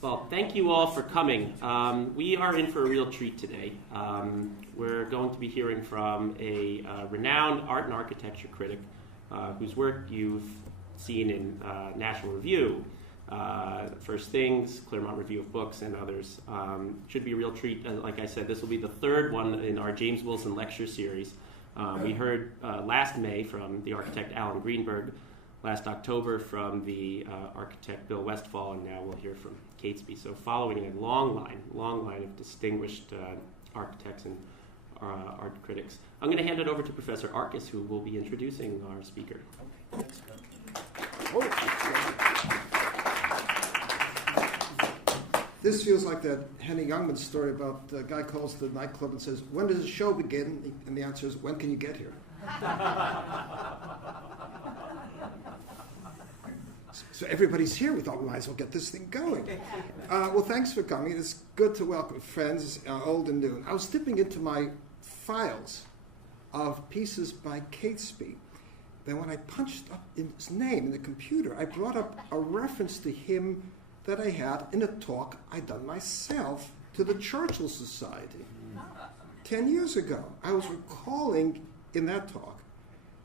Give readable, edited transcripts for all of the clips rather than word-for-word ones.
Well, thank you all for coming. We are in for a real treat today. We're going to be hearing from a renowned art and architecture critic whose work you've seen in National Review, First Things, Claremont Review of Books, and others. Should be a real treat. Like I said, this will be the third one in our James Wilson lecture series. We heard last May from the architect Alan Greenberg, last October from the architect Bill Westphal, and now we'll hear from Catesby. So following a long line of distinguished architects and art critics. I'm going to hand it over to Professor Arcus, who will be introducing our speaker. Okay, let's go. This feels like that Henny Youngman story about the guy calls the nightclub and says, "When does the show begin?" And the answer is, "When can you get here?" So everybody's here. We thought we might as well get this thing going. Well, thanks for coming. It's good to welcome friends, old and new. I was dipping into my files of pieces by Catesby. Then when I punched up his name in the computer, I brought up a reference to him that I had in a talk I'd done myself to the Churchill Society 10 years ago. I was recalling in that talk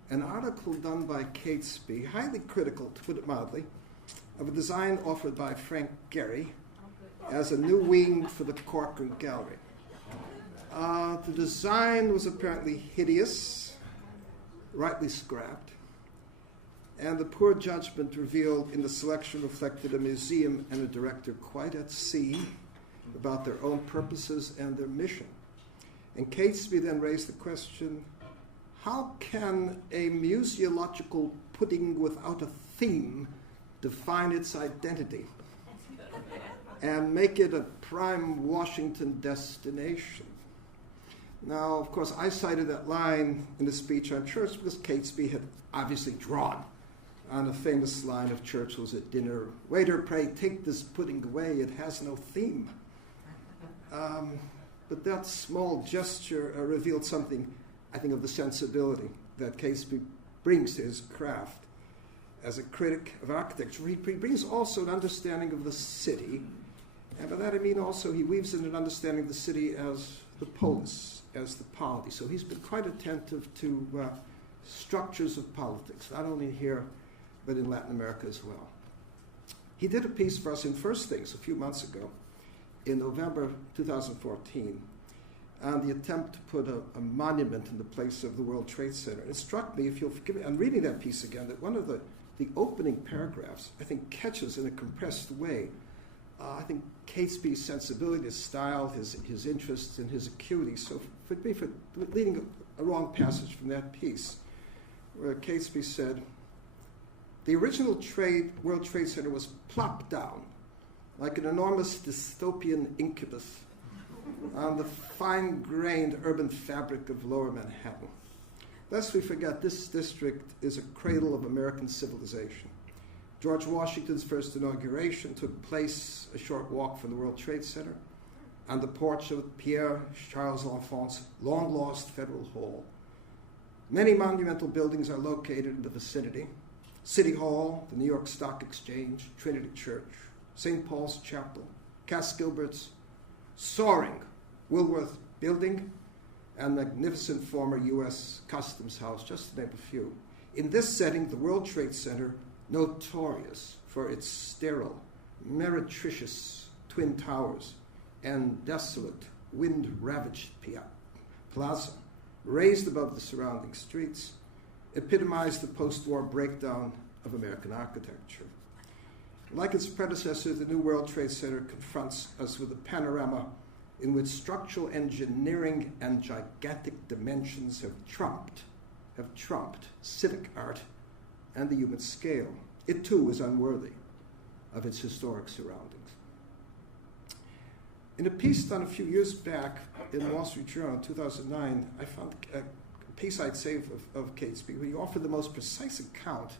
an article done by Catesby, highly critical, to put it mildly, of a design offered by Frank Gehry as a new wing for the Corcoran Gallery. The design was apparently hideous, rightly scrapped, and the poor judgment revealed in the selection reflected a museum and a director quite at sea about their own purposes and their mission. And Catesby then raised the question, how can a museological pudding without a theme define its identity and make it a prime Washington destination? Now, of course, I cited that line in the speech on Church because Catesby had obviously drawn on a famous line of Churchill's at dinner, "Waiter, pray take this pudding away, it has no theme." But that small gesture revealed something, I think, of the sensibility that Catesby brings to his craft as a critic of architecture. He brings also an understanding of the city, and by that I mean also he weaves in an understanding of the city as the polis, as the polity. So he's been quite attentive to structures of politics, not only here, but in Latin America as well. He did a piece for us in First Things a few months ago, in November 2014, on the attempt to put a monument in the place of the World Trade Center. It struck me, if you'll forgive me, I'm reading that piece again, that one of the opening paragraphs, I think, catches in a compressed way, I think, Catesby's sensibility, his style, his interests, and his acuity. So for me, for leading a wrong passage from that piece, where Catesby said, "The original World Trade Center was plopped down like an enormous dystopian incubus on the fine-grained urban fabric of lower Manhattan. Lest we forget, this district is a cradle of American civilization. George Washington's first inauguration took place a short walk from the World Trade Center on the porch of Pierre Charles L'Enfant's long-lost Federal Hall. Many monumental buildings are located in the vicinity: City Hall, the New York Stock Exchange, Trinity Church, St. Paul's Chapel, Cass Gilbert's soaring Woolworth Building, and magnificent former U.S. Customs House, just to name a few. In this setting, the World Trade Center, notorious for its sterile, meretricious twin towers and desolate, wind-ravaged plaza, raised above the surrounding streets, epitomized the post-war breakdown of American architecture. Like its predecessor, the New World Trade Center confronts us with a panorama in which structural engineering and gigantic dimensions have trumped civic art and the human scale. It too is unworthy of its historic surroundings. In a piece done a few years back in the Wall Street Journal in 2009, I found a piece I'd saved of Catesby, where he offered the most precise account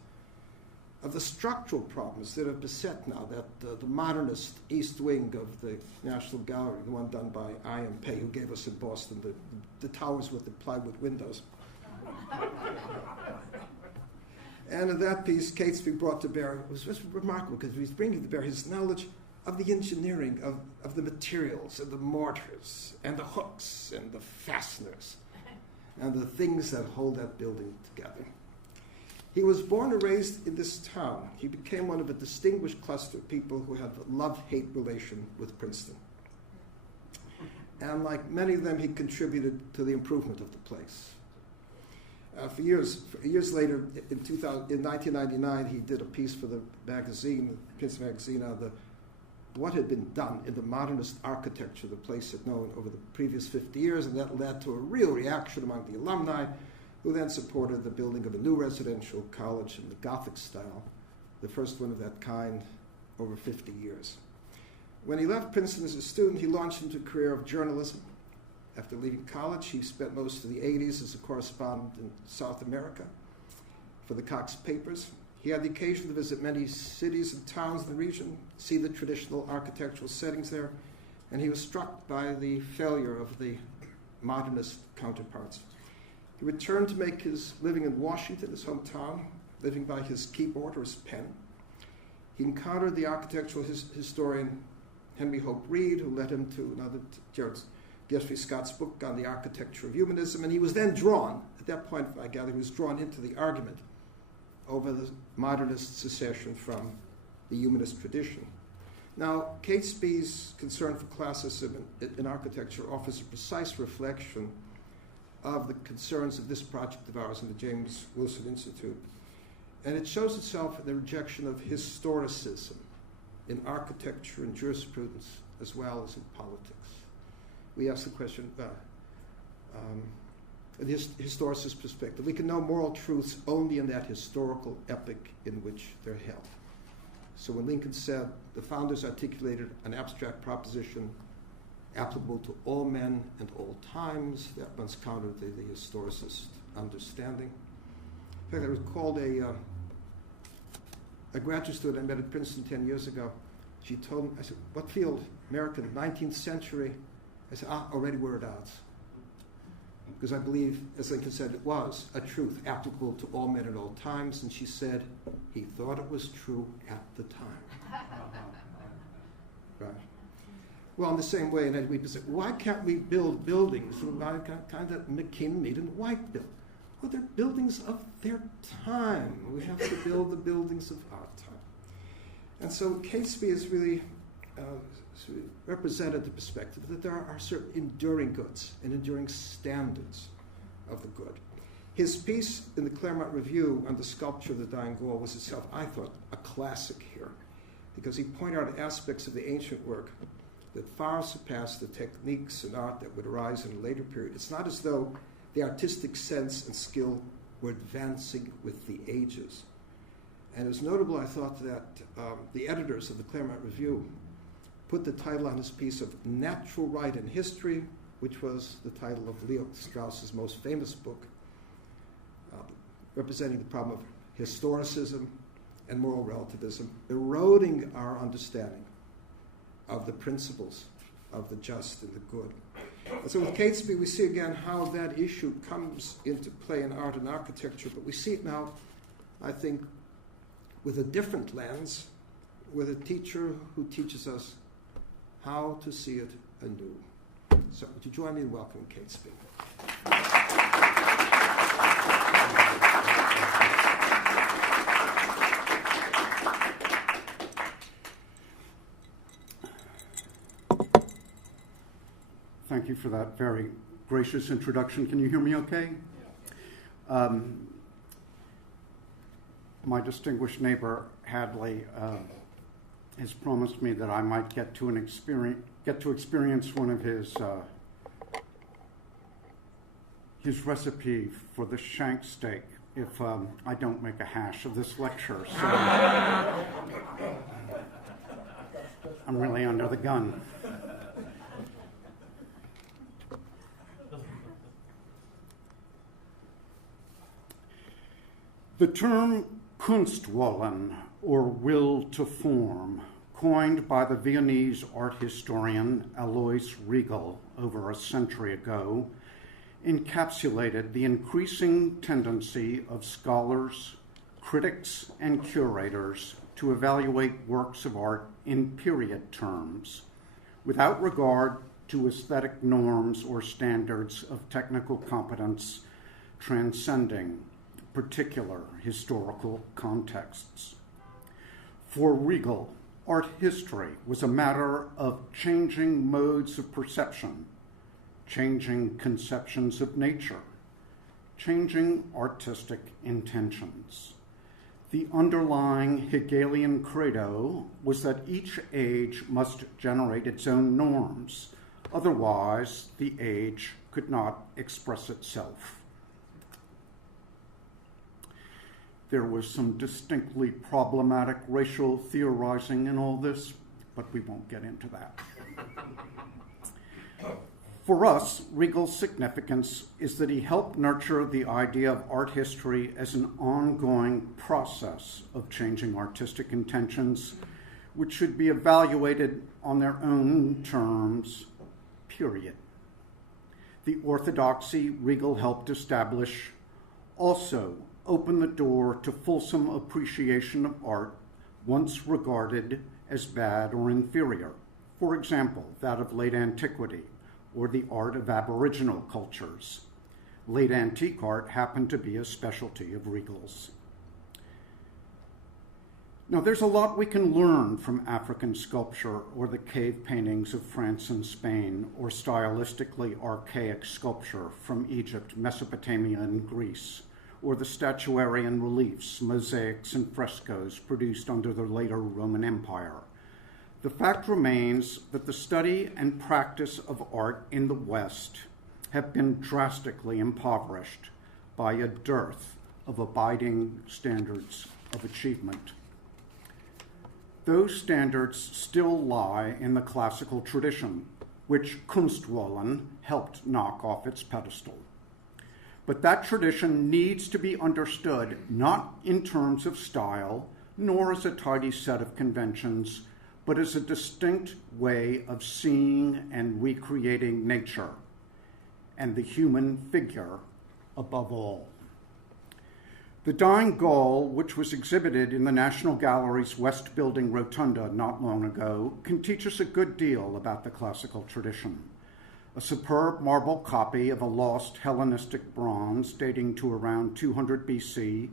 of the structural problems that have beset now the modernist east wing of the National Gallery, the one done by I.M. Pei, who gave us in Boston the towers with the plywood windows. And in that piece, Catesby brought to bear, it was just remarkable because he's bringing to bear his knowledge of the engineering, of the materials and the mortars and the hooks and the fasteners and the things that hold that building together. He was born and raised in this town. He became one of a distinguished cluster of people who had a love-hate relation with Princeton. And like many of them, he contributed to the improvement of the place. For years later, in 1999, he did a piece for the magazine, Princeton Magazine, on what had been done in the modernist architecture the place had known over the previous 50 years, and that led to a real reaction among the alumni, who then supported the building of a new residential college in the Gothic style, the first one of that kind over 50 years. When he left Princeton as a student, he launched into a career of journalism. After leaving college, he spent most of the 80s as a correspondent in South America for the Cox papers. He had the occasion to visit many cities and towns in the region, see the traditional architectural settings there, and he was struck by the failure of the modernist counterparts. He returned to make his living in Washington, his hometown, living by his keyboard or his pen. He encountered the architectural historian Henry Hope Reed, who led him to another Gerald Jeffrey Scott's book on the architecture of humanism, and he was then drawn, at that point I gather, he was drawn into the argument over the modernist secession from the humanist tradition. Now, Catesby's concern for classicism in architecture offers a precise reflection of the concerns of this project of ours in the James Wilson Institute. And it shows itself in the rejection of historicism in architecture and jurisprudence, as well as in politics. We ask the question, the historicist perspective. We can know moral truths only in that historical epoch in which they're held. So when Lincoln said the founders articulated an abstract proposition applicable to all men and all times, that runs counter to the historicist understanding. In fact, I recalled a graduate student I met at Princeton 10 years ago. She told me, I said, what field? American, 19th century? I said, already where it out. Because I believe, as Lincoln said, it was a truth applicable to all men at all times. And she said, he thought it was true at the time. Right. Well, in the same way, and we say, why can't we build buildings from the kind that McKinney and White built? Well, they're buildings of their time. We have to build the buildings of our time. And so Catesby has really represented the perspective that there are certain enduring goods and enduring standards of the good. His piece in the Claremont Review on the sculpture of the Dying Gaul was itself, I thought, a classic here, because he pointed out aspects of the ancient work that far surpassed the techniques and art that would arise in a later period. It's not as though the artistic sense and skill were advancing with the ages. And it was notable, I thought, that the editors of the Claremont Review put the title on his piece of Natural Right and History, which was the title of Leo Strauss's most famous book, representing the problem of historicism and moral relativism, eroding our understanding of the principles of the just and the good. And so with Catesby, we see again how that issue comes into play in art and architecture, but we see it now, I think, with a different lens, with a teacher who teaches us how to see it anew. So would you join me in welcoming Catesby? Thank you for that very gracious introduction. Can you hear me okay? My distinguished neighbor, Hadley, has promised me that I might get to experience one of his recipe for the shank steak if I don't make a hash of this lecture. So I'm really under the gun. The term Kunstwollen, or will to form, coined by the Viennese art historian Alois Riegel over a century ago, encapsulated the increasing tendency of scholars, critics, and curators to evaluate works of art in period terms, without regard to aesthetic norms or standards of technical competence transcending particular historical contexts. For Riegel, art history was a matter of changing modes of perception, changing conceptions of nature, changing artistic intentions. The underlying Hegelian credo was that each age must generate its own norms, otherwise the age could not express itself. There was some distinctly problematic racial theorizing in all this, but we won't get into that. For us, Riegel's significance is that he helped nurture the idea of art history as an ongoing process of changing artistic intentions, which should be evaluated on their own terms, period. The orthodoxy Riegel helped establish also opened the door to fulsome appreciation of art once regarded as bad or inferior. For example, that of late antiquity, or the art of Aboriginal cultures. Late antique art happened to be a specialty of Riegel's. Now, there's a lot we can learn from African sculpture or the cave paintings of France and Spain, or stylistically archaic sculpture from Egypt, Mesopotamia, and Greece, or the statuary and reliefs, mosaics, and frescoes produced under the later Roman Empire. The fact remains that the study and practice of art in the West have been drastically impoverished by a dearth of abiding standards of achievement. Those standards still lie in the classical tradition, which Kunstwollen helped knock off its pedestal. But that tradition needs to be understood not in terms of style, nor as a tidy set of conventions, but as a distinct way of seeing and recreating nature, and the human figure above all. The Dying Gaul, which was exhibited in the National Gallery's West Building Rotunda not long ago, can teach us a good deal about the classical tradition. A superb marble copy of a lost Hellenistic bronze dating to around 200 BC,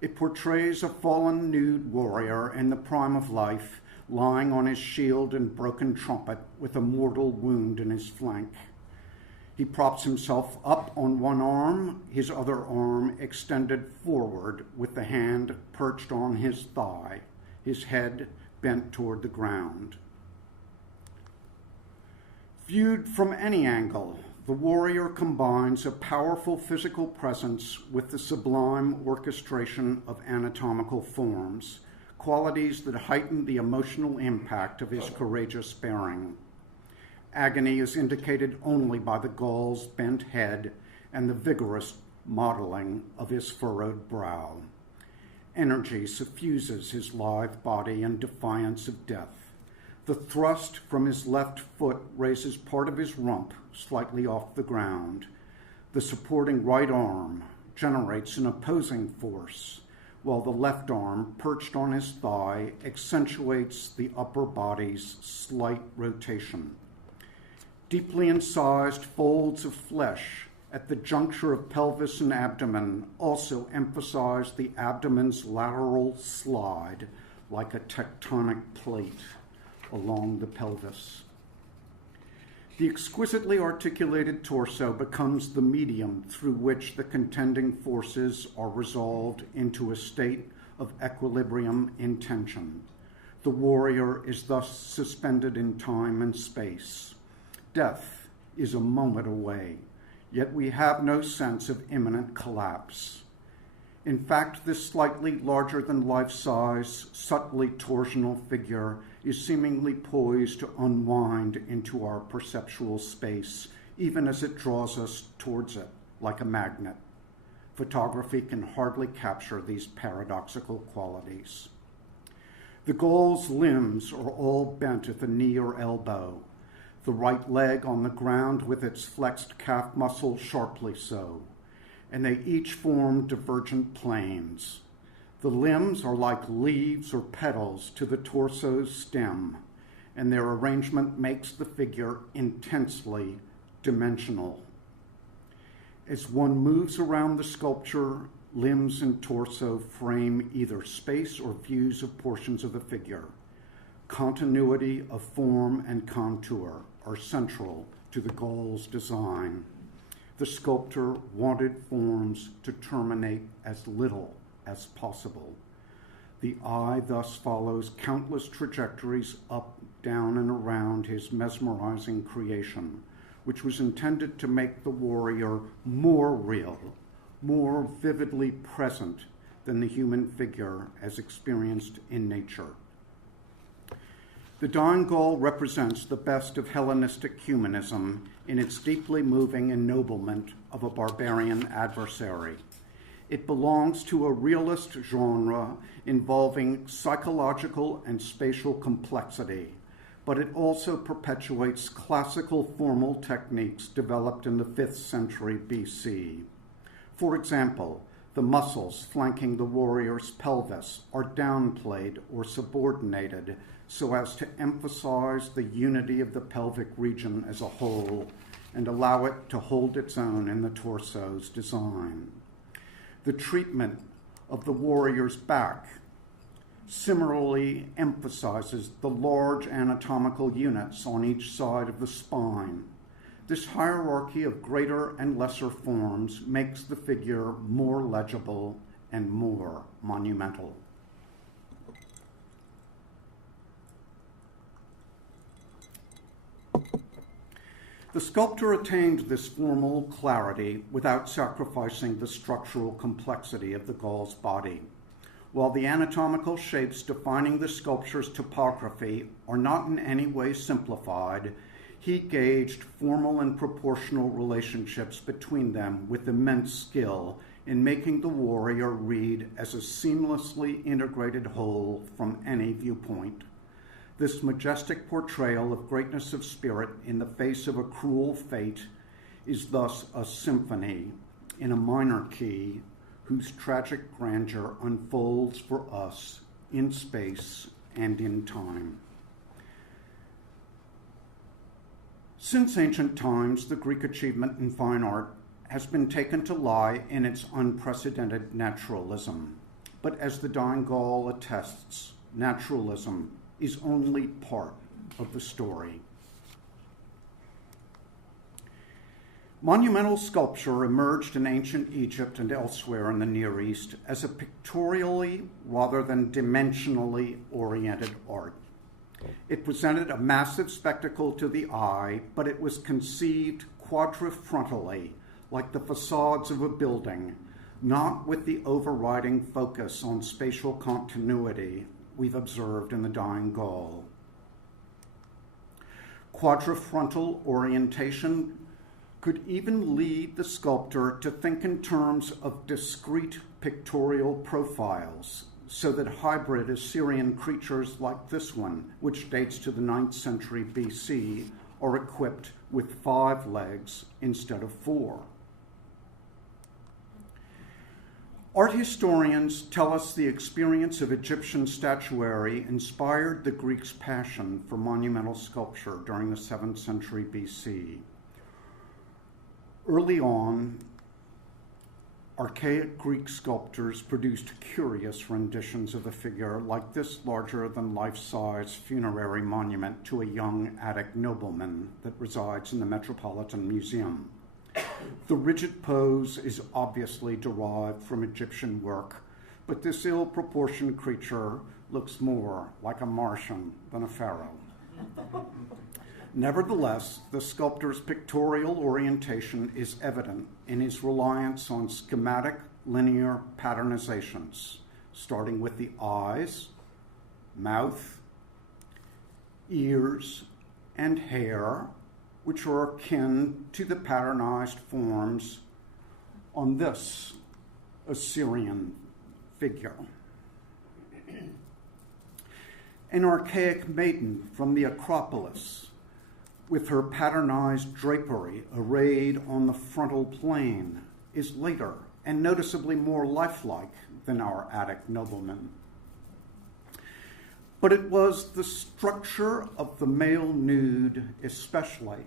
it portrays a fallen nude warrior in the prime of life, lying on his shield and broken trumpet with a mortal wound in his flank. He props himself up on one arm, his other arm extended forward with the hand perched on his thigh, his head bent toward the ground. Viewed from any angle, the warrior combines a powerful physical presence with the sublime orchestration of anatomical forms, qualities that heighten the emotional impact of his courageous bearing. Agony is indicated only by the Gaul's bent head and the vigorous modeling of his furrowed brow. Energy suffuses his lithe body in defiance of death. The thrust from his left foot raises part of his rump slightly off the ground. The supporting right arm generates an opposing force, while the left arm, perched on his thigh, accentuates the upper body's slight rotation. Deeply incised folds of flesh at the juncture of pelvis and abdomen also emphasize the abdomen's lateral slide like a tectonic plate along the pelvis. The exquisitely articulated torso becomes the medium through which the contending forces are resolved into a state of equilibrium in tension. The warrior is thus suspended in time and space. Death is a moment away, yet we have no sense of imminent collapse. In fact, this slightly larger than life-size, subtly torsional figure is seemingly poised to unwind into our perceptual space, even as it draws us towards it like a magnet. Photography can hardly capture these paradoxical qualities. The Gaul's limbs are all bent at the knee or elbow, the right leg on the ground with its flexed calf muscle sharply so, and they each form divergent planes. The limbs are like leaves or petals to the torso's stem, and their arrangement makes the figure intensely dimensional. As one moves around the sculpture, limbs and torso frame either space or views of portions of the figure. Continuity of form and contour are central to the Gaul's design. The sculptor wanted forms to terminate as little as possible. The eye thus follows countless trajectories up, down, and around his mesmerizing creation, which was intended to make the warrior more real, more vividly present than the human figure as experienced in nature. The dying Gaul represents the best of Hellenistic humanism in its deeply moving ennoblement of a barbarian adversary. It belongs to a realist genre involving psychological and spatial complexity, but it also perpetuates classical formal techniques developed in the 5th century BC. For example, the muscles flanking the warrior's pelvis are downplayed or subordinated so as to emphasize the unity of the pelvic region as a whole and allow it to hold its own in the torso's design. The treatment of the warrior's back similarly emphasizes the large anatomical units on each side of the spine. This hierarchy of greater and lesser forms makes the figure more legible and more monumental. The sculptor attained this formal clarity without sacrificing the structural complexity of the Gaul's body. While the anatomical shapes defining the sculpture's topography are not in any way simplified, he gauged formal and proportional relationships between them with immense skill in making the warrior read as a seamlessly integrated whole from any viewpoint. This majestic portrayal of greatness of spirit in the face of a cruel fate is thus a symphony in a minor key whose tragic grandeur unfolds for us in space and in time. Since ancient times, the Greek achievement in fine art has been taken to lie in its unprecedented naturalism. But as the dying Gaul attests, naturalism is only part of the story. Monumental sculpture emerged in ancient Egypt and elsewhere in the Near East as a pictorially rather than dimensionally oriented art. It presented a massive spectacle to the eye, but it was conceived quadrifrontally, like the facades of a building, not with the overriding focus on spatial continuity we've observed in the dying Gaul. Quadrifrontal orientation could even lead the sculptor to think in terms of discrete pictorial profiles, so that hybrid Assyrian creatures like this one, which dates to the 9th century BC, are equipped with 5 legs instead of 4. Art historians tell us the experience of Egyptian statuary inspired the Greeks' passion for monumental sculpture during the 7th century BC. Early on, archaic Greek sculptors produced curious renditions of the figure, like this larger-than-life-size funerary monument to a young Attic nobleman that resides in the Metropolitan Museum. The rigid pose is obviously derived from Egyptian work, but this ill-proportioned creature looks more like a Martian than a pharaoh. Nevertheless, the sculptor's pictorial orientation is evident in his reliance on schematic linear patternizations, starting with the eyes, mouth, ears, and hair, which are akin to the patternized forms on this Assyrian figure. An archaic maiden from the Acropolis, with her patternized drapery arrayed on the frontal plane, is later and noticeably more lifelike than our Attic noblemen. But it was the structure of the male nude especially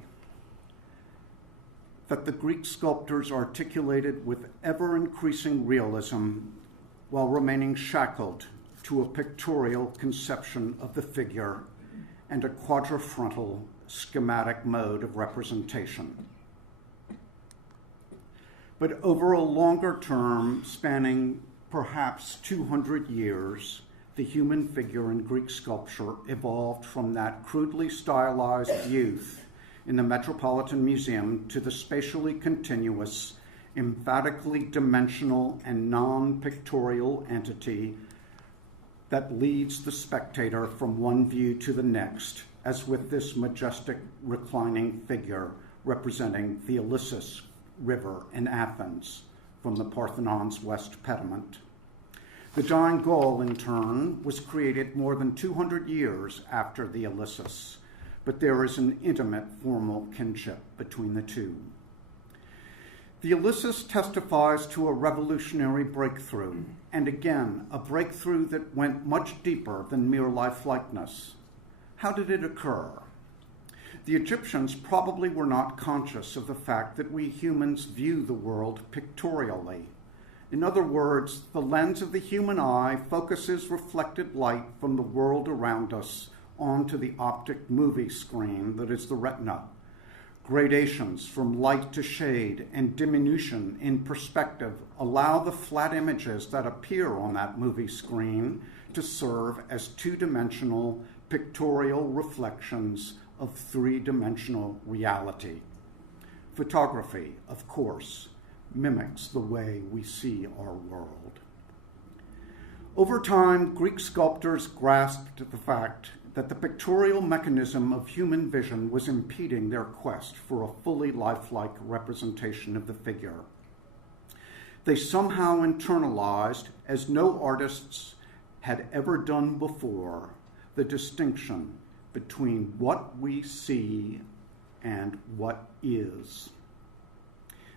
that the Greek sculptors articulated with ever-increasing realism while remaining shackled to a pictorial conception of the figure and a quadrifrontal schematic mode of representation. But over a longer term, spanning perhaps 200 years, the human figure in Greek sculpture evolved from that crudely stylized youth in the Metropolitan Museum to the spatially continuous, emphatically dimensional and non-pictorial entity that leads the spectator from one view to the next, as with this majestic reclining figure representing the Ilissus River in Athens from the Parthenon's west pediment. The dying Gaul, in turn, was created more than 200 years after the Ilissus, but there is an intimate formal kinship between the two. The Ilissus testifies to a revolutionary breakthrough, and again, a breakthrough that went much deeper than mere lifelikeness. How did it occur? The Egyptians probably were not conscious of the fact that we humans view the world pictorially. In other words, the lens of the human eye focuses reflected light from the world around us onto the optic movie screen that is the retina. Gradations from light to shade and diminution in perspective allow the flat images that appear on that movie screen to serve as two-dimensional pictorial reflections of three-dimensional reality. Photography, of course, mimics the way we see our world. Over time, Greek sculptors grasped the fact that the pictorial mechanism of human vision was impeding their quest for a fully lifelike representation of the figure. They somehow internalized, as no artists had ever done before, the distinction between what we see and what is.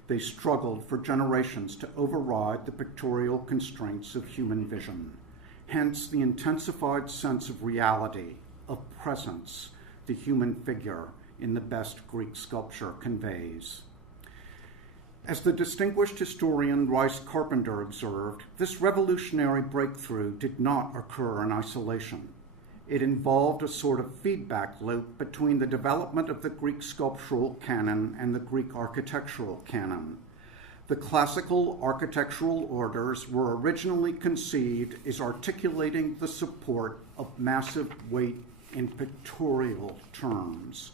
They struggled for generations to override the pictorial constraints of human vision, hence the intensified sense of reality, of presence, the human figure in the best Greek sculpture conveys. As the distinguished historian Rice Carpenter observed, this revolutionary breakthrough did not occur in isolation. It involved a sort of feedback loop between the development of the Greek sculptural canon and the Greek architectural canon. The classical architectural orders were originally conceived as articulating the support of massive weight in pictorial terms.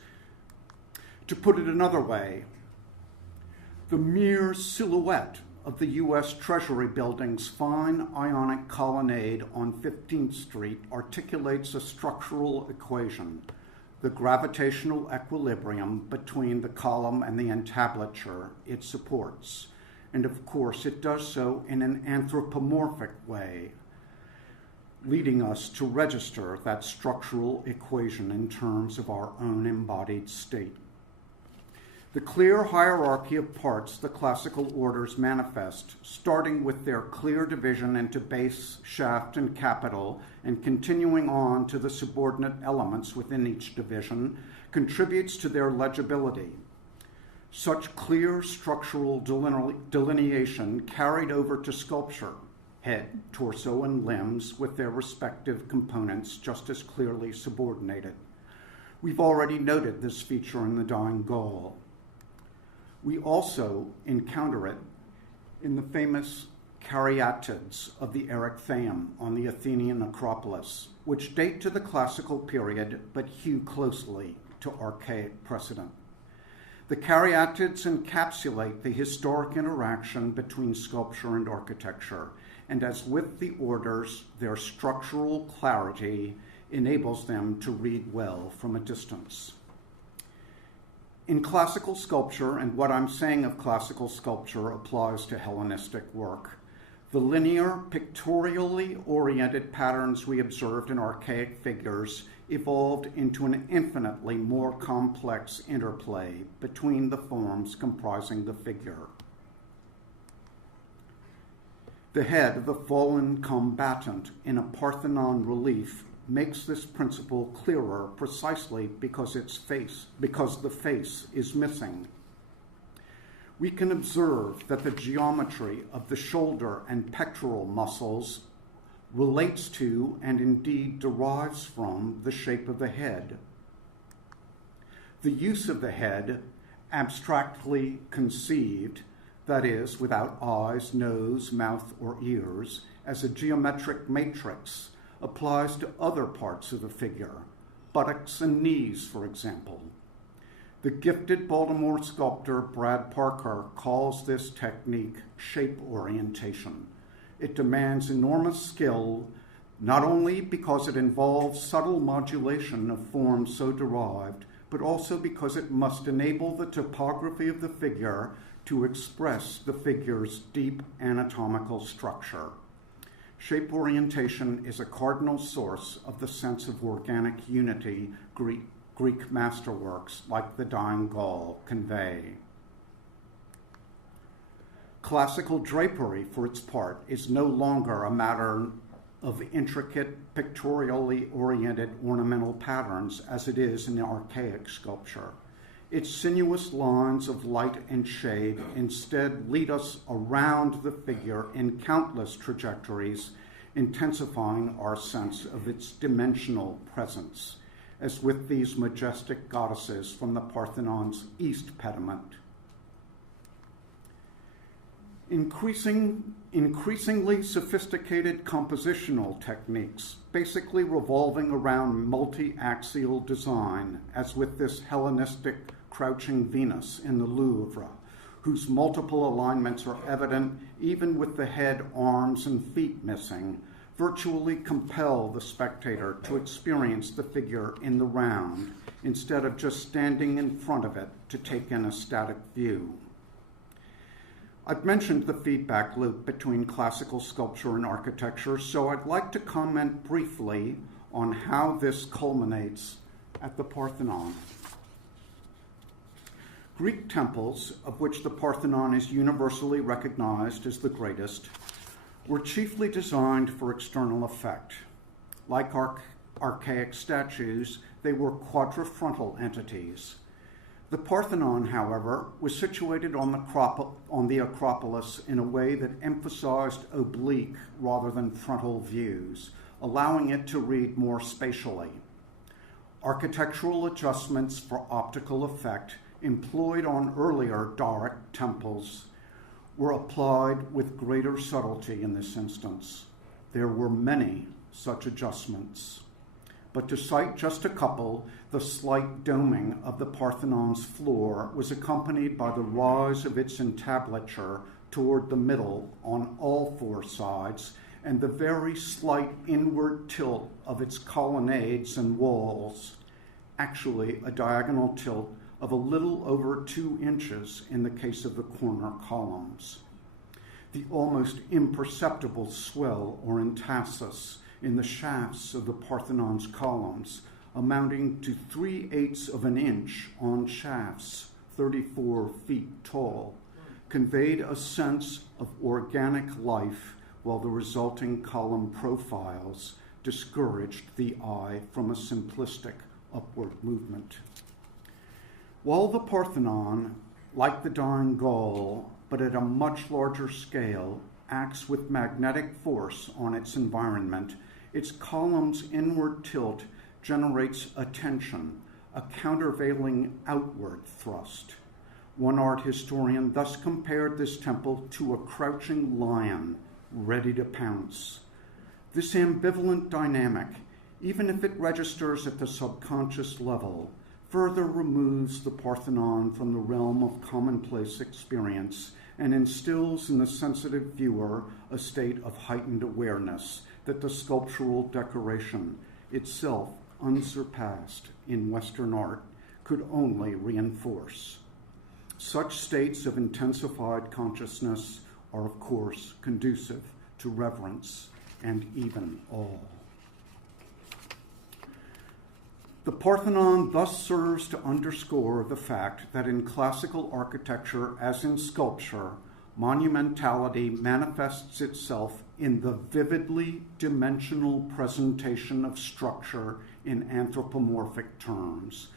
To put it another way, the mere silhouette of the U.S. Treasury Building's fine Ionic colonnade on 15th Street articulates a structural equation, the gravitational equilibrium between the column and the entablature it supports. And of course, it does so in an anthropomorphic way, leading us to register that structural equation in terms of our own embodied state. The clear hierarchy of parts the classical orders manifest, starting with their clear division into base, shaft, and capital, and continuing on to the subordinate elements within each division, contributes to their legibility. Such clear structural delineation carried over to sculpture, head, torso, and limbs with their respective components just as clearly subordinated. We've already noted this feature in the dying Gaul. We also encounter it in the famous caryatids of the Erechtheium on the Athenian Acropolis, which date to the classical period but hew closely to archaic precedent. The caryatids encapsulate the historic interaction between sculpture and architecture, and as with the orders, their structural clarity enables them to read well from a distance. In classical sculpture, and what I'm saying of classical sculpture applies to Hellenistic work, the linear, pictorially oriented patterns we observed in archaic figures evolved into an infinitely more complex interplay between the forms comprising the figure. The head of the fallen combatant in a Parthenon relief makes this principle clearer precisely because the face is missing. We can observe that the geometry of the shoulder and pectoral muscles relates to and indeed derives from the shape of the head. The use of the head, abstractly conceived, that is, without eyes, nose, mouth, or ears, as a geometric matrix, applies to other parts of the figure, buttocks and knees, for example. The gifted Baltimore sculptor Brad Parker calls this technique shape orientation. It demands enormous skill, not only because it involves subtle modulation of forms so derived, but also because it must enable the topography of the figure to express the figure's deep anatomical structure. Shape orientation is a cardinal source of the sense of organic unity Greek masterworks like the Dying Gaul convey. Classical drapery, for its part, is no longer a matter of intricate, pictorially oriented ornamental patterns as it is in archaic sculpture. Its sinuous lines of light and shade instead lead us around the figure in countless trajectories, intensifying our sense of its dimensional presence, as with these majestic goddesses from the Parthenon's east pediment. Increasingly sophisticated compositional techniques, basically revolving around multi-axial design, as with this Hellenistic crouching Venus in the Louvre, whose multiple alignments are evident even with the head, arms, and feet missing, virtually compel the spectator to experience the figure in the round instead of just standing in front of it to take in a static view. I've mentioned the feedback loop between classical sculpture and architecture, so I'd like to comment briefly on how this culminates at the Parthenon. Greek temples, of which the Parthenon is universally recognized as the greatest, were chiefly designed for external effect. Like archaic statues, they were quadrifrontal entities. The Parthenon, however, was situated on the Acropolis in a way that emphasized oblique rather than frontal views, allowing it to read more spatially. Architectural adjustments for optical effect employed on earlier Doric temples were applied with greater subtlety in this instance. There were many such adjustments. But to cite just a couple, the slight doming of the Parthenon's floor was accompanied by the rise of its entablature toward the middle on all four sides, and the very slight inward tilt of its colonnades and walls, actually a diagonal tilt of a little over 2 inches in the case of the corner columns. The almost imperceptible swell or entasis in the shafts of the Parthenon's columns, amounting to 3/8 of an inch on shafts 34 feet tall, conveyed a sense of organic life, while the resulting column profiles discouraged the eye from a simplistic upward movement. While the Parthenon, like the Dying Gaul, but at a much larger scale, acts with magnetic force on its environment, its column's inward tilt generates a tension, a countervailing outward thrust. One art historian thus compared this temple to a crouching lion ready to pounce. This ambivalent dynamic, even if it registers at the subconscious level, further removes the Parthenon from the realm of commonplace experience and instills in the sensitive viewer a state of heightened awareness that the sculptural decoration, itself unsurpassed in Western art, could only reinforce. Such states of intensified consciousness are, of course, conducive to reverence and even awe. The Parthenon thus serves to underscore the fact that in classical architecture, as in sculpture, monumentality manifests itself in the vividly dimensional presentation of structure in anthropomorphic terms.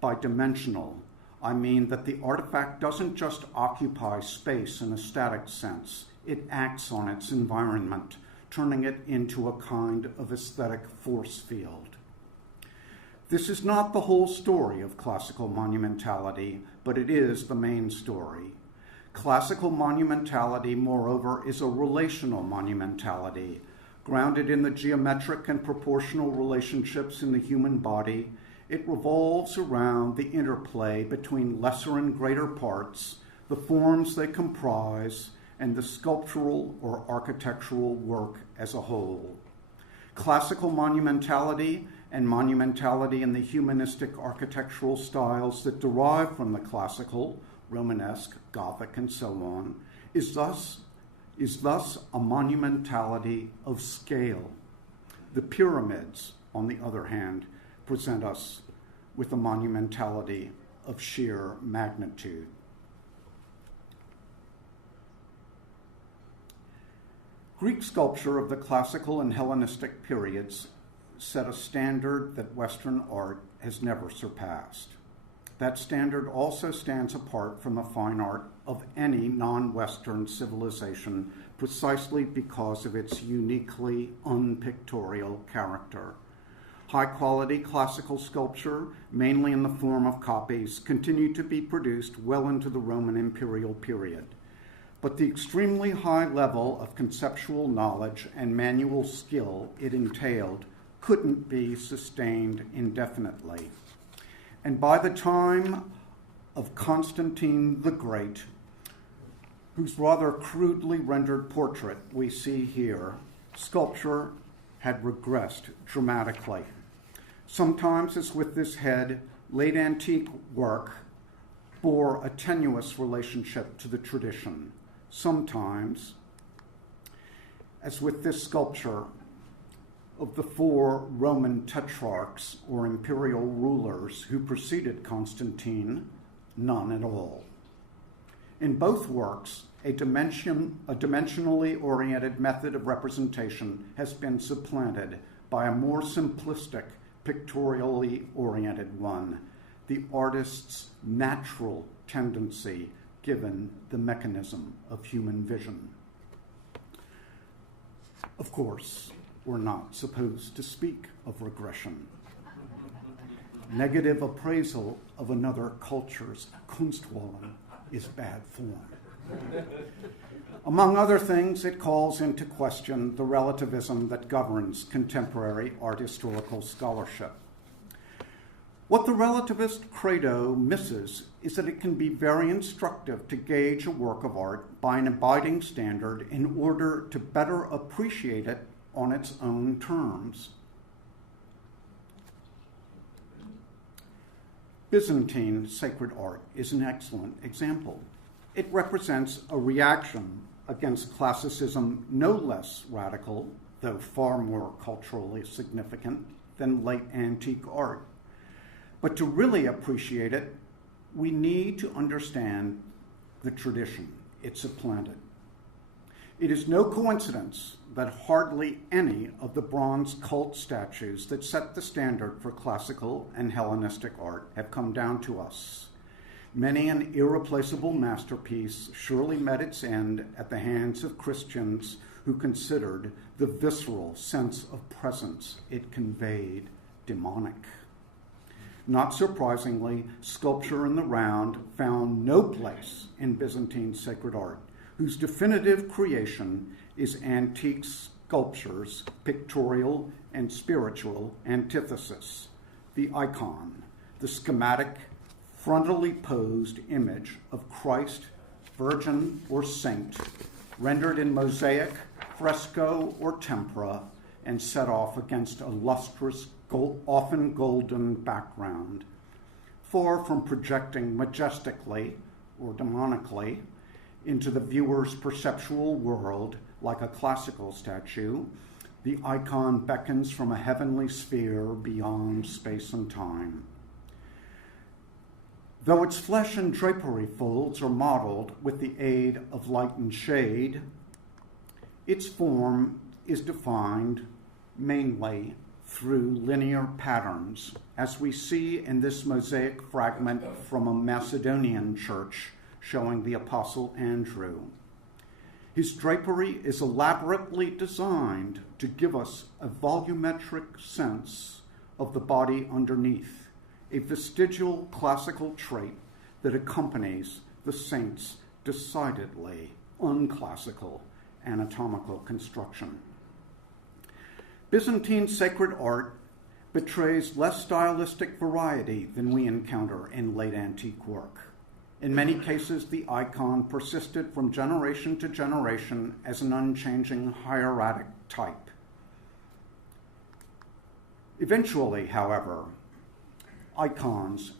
By dimensional, I mean that the artifact doesn't just occupy space in a static sense, it acts on its environment, turning it into a kind of aesthetic force field. This is not the whole story of classical monumentality, but it is the main story. Classical monumentality, moreover, is a relational monumentality, grounded in the geometric and proportional relationships in the human body. It revolves around the interplay between lesser and greater parts, the forms they comprise, and the sculptural or architectural work as a whole. Classical monumentality and monumentality in the humanistic architectural styles that derive from the classical, Romanesque, Gothic, and so on, is thus a monumentality of scale. The pyramids, on the other hand, present us with a monumentality of sheer magnitude. Greek sculpture of the classical and Hellenistic periods set a standard that Western art has never surpassed. That standard also stands apart from the fine art of any non-Western civilization precisely because of its uniquely unpictorial character. High-quality classical sculpture, mainly in the form of copies, continued to be produced well into the Roman imperial period. But the extremely high level of conceptual knowledge and manual skill it entailed couldn't be sustained indefinitely. And by the time of Constantine the Great, whose rather crudely rendered portrait we see here, sculpture had regressed dramatically. Sometimes, as with this head, late antique work bore a tenuous relationship to the tradition. Sometimes, as with this sculpture of the four Roman tetrarchs or imperial rulers who preceded Constantine, none at all. In both works, a dimensionally oriented method of representation has been supplanted by a more simplistic, pictorially oriented one, the artist's natural tendency given the mechanism of human vision. Of course, we're not supposed to speak of regression. Negative appraisal of another culture's Kunstwollen is bad form. Among other things, it calls into question the relativism that governs contemporary art historical scholarship. What the relativist credo misses is that it can be very instructive to gauge a work of art by an abiding standard in order to better appreciate it on its own terms. Byzantine sacred art is an excellent example. It represents a reaction against classicism no less radical, though far more culturally significant, than late antique art. But to really appreciate it, we need to understand the tradition it supplanted. It is no coincidence that hardly any of the bronze cult statues that set the standard for classical and Hellenistic art have come down to us. Many an irreplaceable masterpiece surely met its end at the hands of Christians who considered the visceral sense of presence it conveyed demonic. Not surprisingly, sculpture in the round found no place in Byzantine sacred art, whose definitive creation is antique sculpture's pictorial and spiritual antithesis, the icon, the schematic, frontally posed image of Christ, virgin, or saint, rendered in mosaic, fresco, or tempera, and set off against a lustrous, often golden background. Far from projecting majestically or demonically into the viewer's perceptual world like a classical statue, the icon beckons from a heavenly sphere beyond space and time. Though its flesh and drapery folds are modeled with the aid of light and shade, its form is defined mainly through linear patterns, as we see in this mosaic fragment from a Macedonian church showing the Apostle Andrew. His drapery is elaborately designed to give us a volumetric sense of the body underneath, a vestigial classical trait that accompanies the saint's decidedly unclassical anatomical construction. Byzantine sacred art betrays less stylistic variety than we encounter in late antique work. In many cases, the icon persisted from generation to generation as an unchanging hieratic type. Eventually, however, icons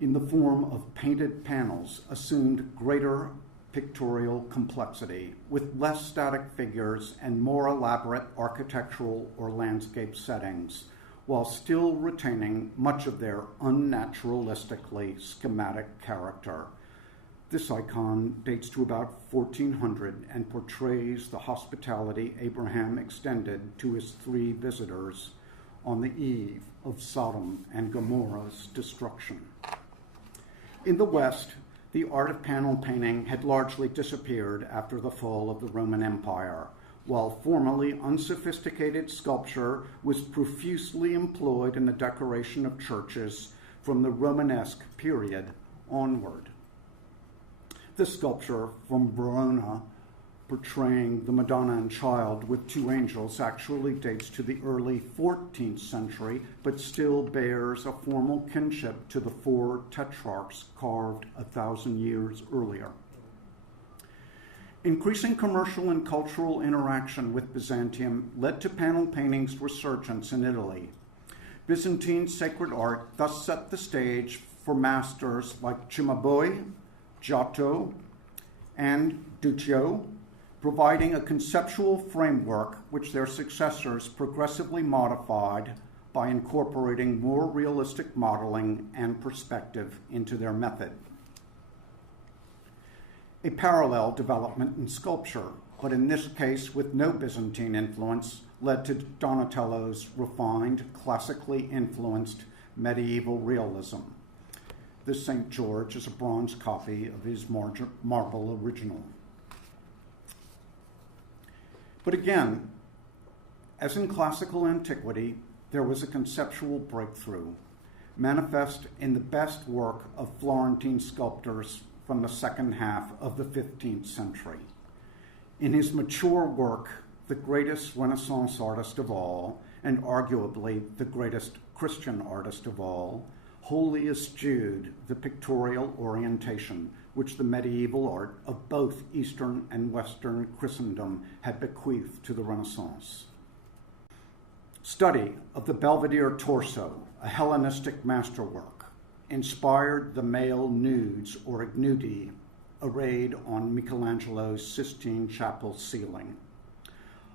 in the form of painted panels assumed greater pictorial complexity, with less static figures and more elaborate architectural or landscape settings, while still retaining much of their unnaturalistically schematic character. This icon dates to about 1400 and portrays the hospitality Abraham extended to his 3 visitors on the eve of Sodom and Gomorrah's destruction. In the West, the art of panel painting had largely disappeared after the fall of the Roman Empire, while formerly unsophisticated sculpture was profusely employed in the decoration of churches from the Romanesque period onward. The sculpture from Verona portraying the Madonna and Child with 2 angels actually dates to the early 14th century, but still bears a formal kinship to the 4 tetrarchs carved 1,000 years earlier. Increasing commercial and cultural interaction with Byzantium led to panel painting's resurgence in Italy. Byzantine sacred art thus set the stage for masters like Cimabue, Giotto, and Duccio, providing a conceptual framework which their successors progressively modified by incorporating more realistic modeling and perspective into their method. A parallel development in sculpture, but in this case with no Byzantine influence, led to Donatello's refined, classically influenced medieval realism. This St. George is a bronze copy of his marble original. But again, as in classical antiquity, there was a conceptual breakthrough, manifest in the best work of Florentine sculptors from the second half of the 15th century. In his mature work, the greatest Renaissance artist of all, and arguably the greatest Christian artist of all, wholly eschewed the pictorial orientation which the medieval art of both Eastern and Western Christendom had bequeathed to the Renaissance. Study of the Belvedere torso, a Hellenistic masterwork, inspired the male nudes or ignudi arrayed on Michelangelo's Sistine Chapel ceiling.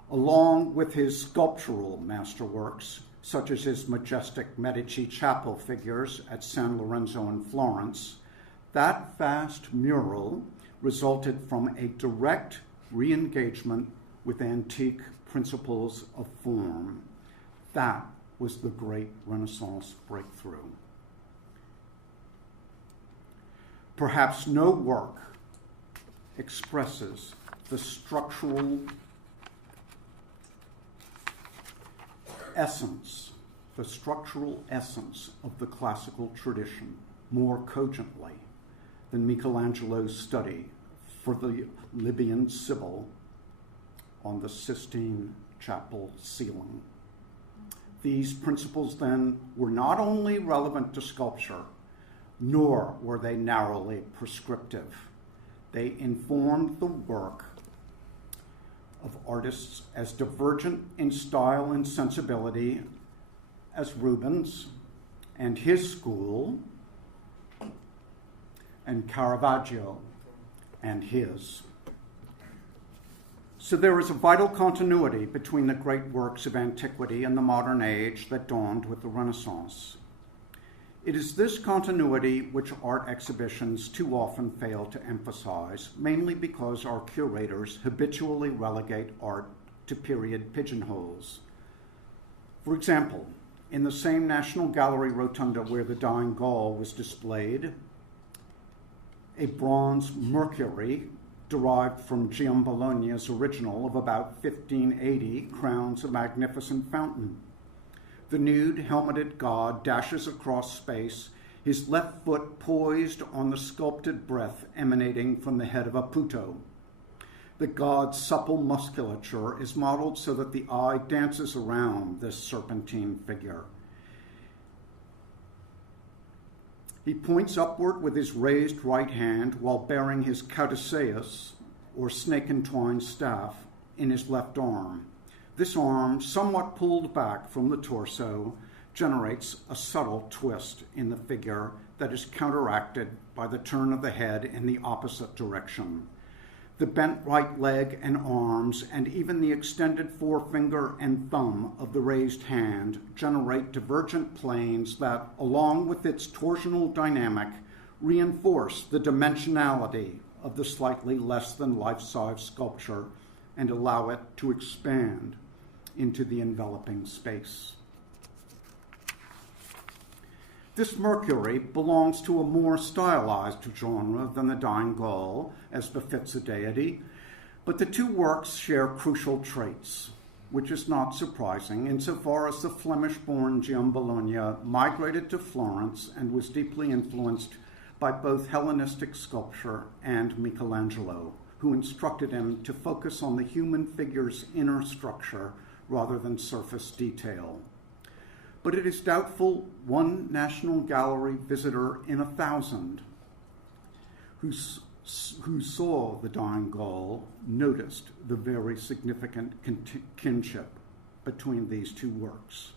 Along with his sculptural masterworks, such as his majestic Medici Chapel figures at San Lorenzo in Florence, that vast mural resulted from a direct re-engagement with antique principles of form. That was the great Renaissance breakthrough. Perhaps no work expresses the structural essence of the classical tradition more cogently than Michelangelo's study for the Libyan Sibyl on the Sistine Chapel ceiling. These principles, then, were not only relevant to sculpture, nor were they narrowly prescriptive. They informed the work of artists as divergent in style and sensibility as Rubens and his school, and Caravaggio and his. So there is a vital continuity between the great works of antiquity and the modern age that dawned with the Renaissance. It is this continuity which art exhibitions too often fail to emphasize, mainly because our curators habitually relegate art to period pigeonholes. For example, in the same National Gallery rotunda where the Dying Gaul was displayed, a bronze Mercury derived from Giambologna's original of about 1580 crowns a magnificent fountain. The nude, helmeted god dashes across space, his left foot poised on the sculpted breath emanating from the head of a puto. The god's supple musculature is modeled so that the eye dances around this serpentine figure. He points upward with his raised right hand while bearing his caduceus, or snake-entwined staff, in his left arm. This arm, somewhat pulled back from the torso, generates a subtle twist in the figure that is counteracted by the turn of the head in the opposite direction. The bent right leg and arms, and even the extended forefinger and thumb of the raised hand, generate divergent planes that, along with its torsional dynamic, reinforce the dimensionality of the slightly less than life-size sculpture and allow it to expand into the enveloping space. This Mercury belongs to a more stylized genre than the Dying Gaul, as befits a deity, but the two works share crucial traits, which is not surprising insofar as the Flemish-born Giambologna migrated to Florence and was deeply influenced by both Hellenistic sculpture and Michelangelo, who instructed him to focus on the human figure's inner structure rather than surface detail. But it is doubtful one National Gallery visitor in 1,000 who saw the Dying Gaul noticed the very significant kinship between these two works.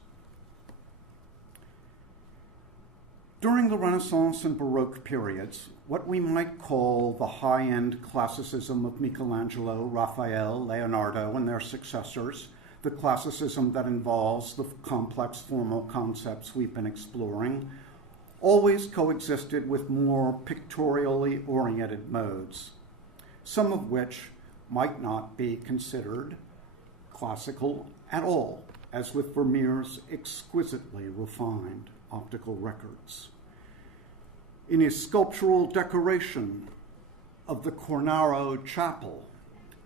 During the Renaissance and Baroque periods, what we might call the high-end classicism of Michelangelo, Raphael, Leonardo, and their successors, the classicism that involves the complex formal concepts we've been exploring, always coexisted with more pictorially oriented modes, some of which might not be considered classical at all, as with Vermeer's exquisitely refined optical records. In his sculptural decoration of the Cornaro Chapel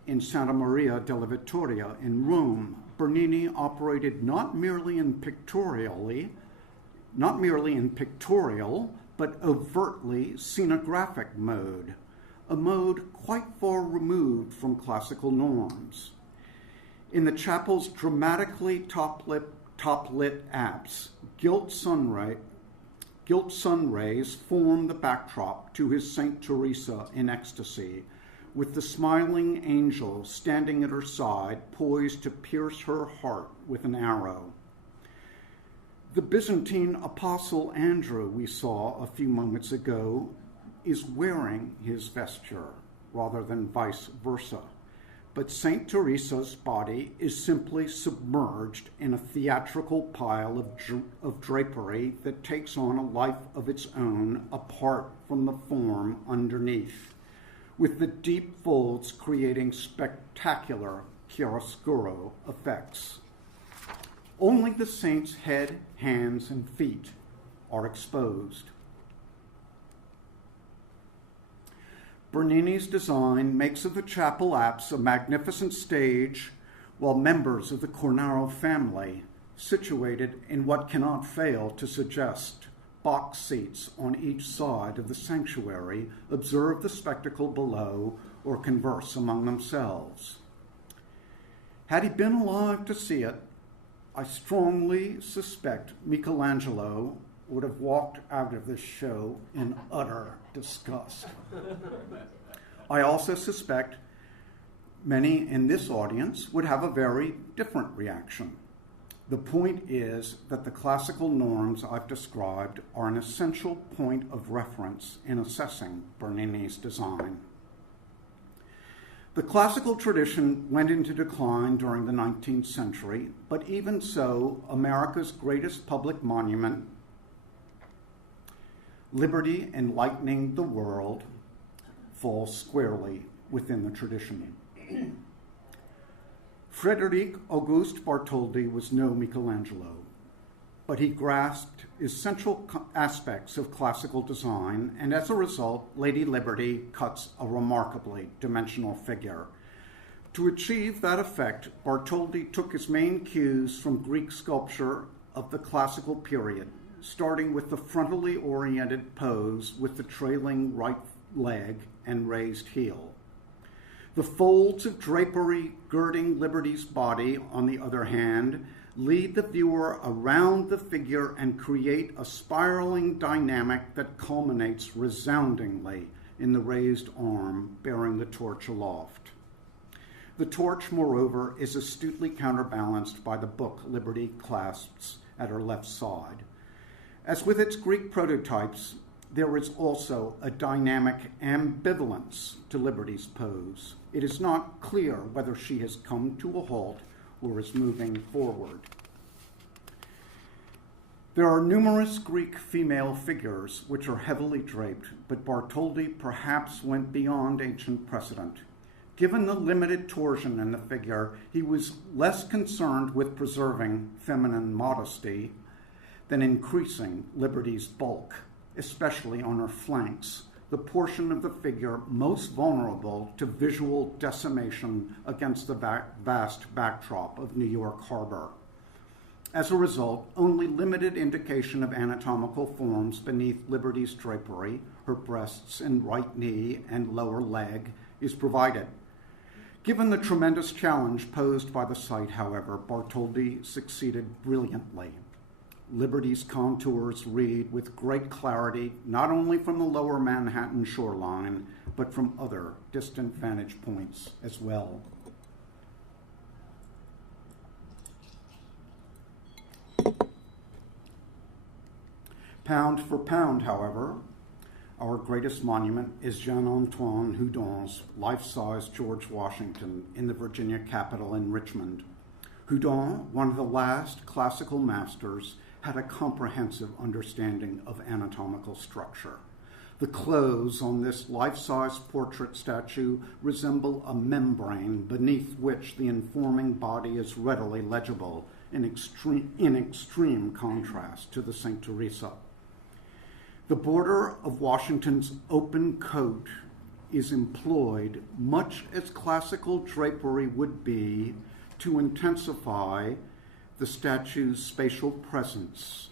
in Santa Maria della Vittoria in Rome, Bernini operated not merely in pictorial, but overtly scenographic mode, a mode quite far removed from classical norms. In the chapel's dramatically top-lit apse, gilt sun rays form the backdrop to his Saint Teresa in ecstasy, with the smiling angel standing at her side, poised to pierce her heart with an arrow. The Byzantine apostle Andrew we saw a few moments ago is wearing his vesture rather than vice versa. But St. Teresa's body is simply submerged in a theatrical pile of drapery that takes on a life of its own apart from the form underneath, with the deep folds creating spectacular chiaroscuro effects. Only the saint's head, hands, and feet are exposed. Bernini's design makes of the chapel apse a magnificent stage, while members of the Cornaro family, situated in what cannot fail to suggest box seats on each side of the sanctuary, observe the spectacle below or converse among themselves. Had he been alive to see it, I strongly suspect Michelangelo would have walked out of this show in utter disgust. I also suspect many in this audience would have a very different reaction. The point is that the classical norms I've described are an essential point of reference in assessing Bernini's design. The classical tradition went into decline during the 19th century, but even so, America's greatest public monument Liberty enlightening the world falls squarely within the tradition. Frédéric Auguste Bartholdi was no Michelangelo, but he grasped essential aspects of classical design, and as a result, Lady Liberty cuts a remarkably dimensional figure. To achieve that effect, Bartholdi took his main cues from Greek sculpture of the classical period, starting with the frontally oriented pose with the trailing right leg and raised heel. The folds of drapery girding Liberty's body, on the other hand, lead the viewer around the figure and create a spiraling dynamic that culminates resoundingly in the raised arm bearing the torch aloft. The torch, moreover, is astutely counterbalanced by the book Liberty clasps at her left side. As with its Greek prototypes, there is also a dynamic ambivalence to Liberty's pose. It is not clear whether she has come to a halt or is moving forward. There are numerous Greek female figures which are heavily draped, but Bartholdi perhaps went beyond ancient precedent. Given the limited torsion in the figure, he was less concerned with preserving feminine modesty than increasing Liberty's bulk, especially on her flanks, the portion of the figure most vulnerable to visual decimation against the vast backdrop of New York Harbor. As a result, only limited indication of anatomical forms beneath Liberty's drapery, her breasts and right knee and lower leg, is provided. Given the tremendous challenge posed by the site, however, Bartholdi succeeded brilliantly. Liberty's contours read with great clarity, not only from the lower Manhattan shoreline, but from other distant vantage points as well. Pound for pound, however, our greatest monument is Jean-Antoine Houdon's life-size George Washington in the Virginia Capitol in Richmond. Houdon, one of the last classical masters, had a comprehensive understanding of anatomical structure. The clothes on this life-size portrait statue resemble a membrane beneath which the informing body is readily legible, in extreme contrast to the St. Teresa. The border of Washington's open coat is employed, much as classical drapery would be, to intensify the statue's spatial presence.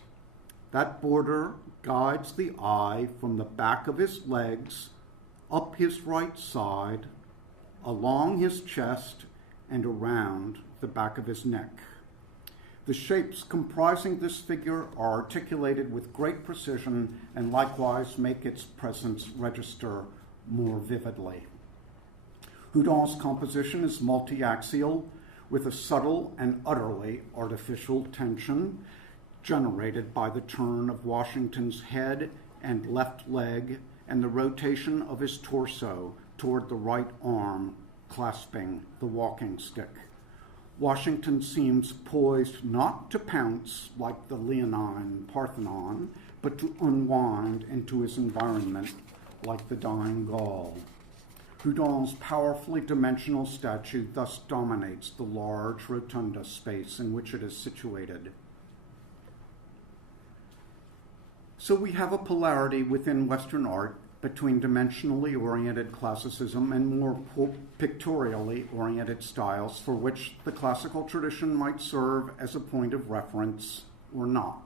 That border guides the eye from the back of his legs, up his right side, along his chest, and around the back of his neck. The shapes comprising this figure are articulated with great precision and likewise make its presence register more vividly. Houdon's composition is multi-axial, with a subtle and utterly artificial tension generated by the turn of Washington's head and left leg and the rotation of his torso toward the right arm clasping the walking stick. Washington seems poised not to pounce like the Leonine Parthenon, but to unwind into his environment like the dying Gaul. Houdon's powerfully dimensional statue thus dominates the large rotunda space in which it is situated. So we have a polarity within Western art between dimensionally oriented classicism and more pictorially oriented styles for which the classical tradition might serve as a point of reference or not.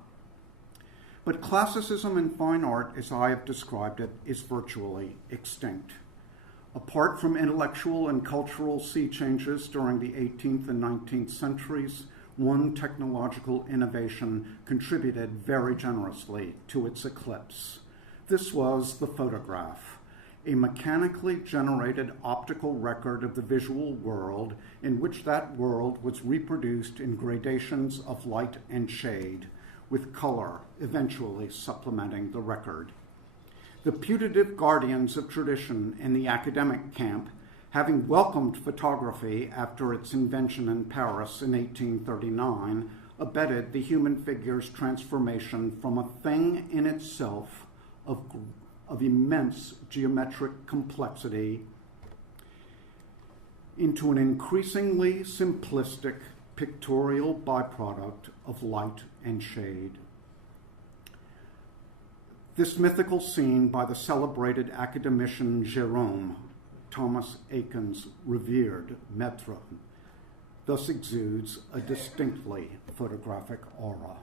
But classicism in fine art, as I have described it, is virtually extinct. Apart from intellectual and cultural sea changes during the 18th and 19th centuries, one technological innovation contributed very generously to its eclipse. This was the photograph, a mechanically generated optical record of the visual world in which that world was reproduced in gradations of light and shade, with color eventually supplementing the record. The putative guardians of tradition in the academic camp, having welcomed photography after its invention in Paris in 1839, abetted the human figure's transformation from a thing in itself, of immense geometric complexity into an increasingly simplistic pictorial byproduct of light and shade. This mythical scene by the celebrated academician Jérôme, Thomas Aiken's revered maître, thus exudes a distinctly photographic aura.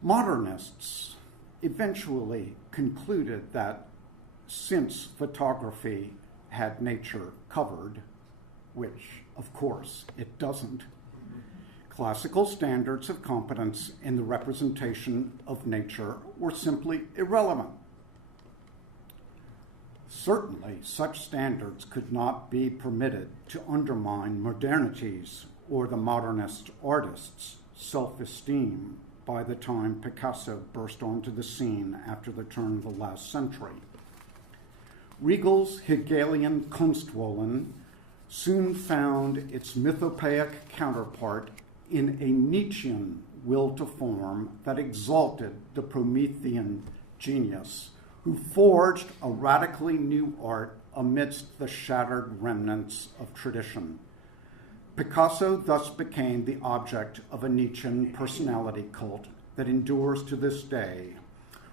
Modernists eventually concluded that since photography had nature covered, which of course it doesn't, classical standards of competence in the representation of nature were simply irrelevant. Certainly, such standards could not be permitted to undermine modernity's or the modernist artist's self-esteem by the time Picasso burst onto the scene after the turn of the last century. Regal's Hegelian Kunstwollen soon found its mythopoeic counterpart in a Nietzschean will to form that exalted the Promethean genius who forged a radically new art amidst the shattered remnants of tradition. Picasso thus became the object of a Nietzschean personality cult that endures to this day,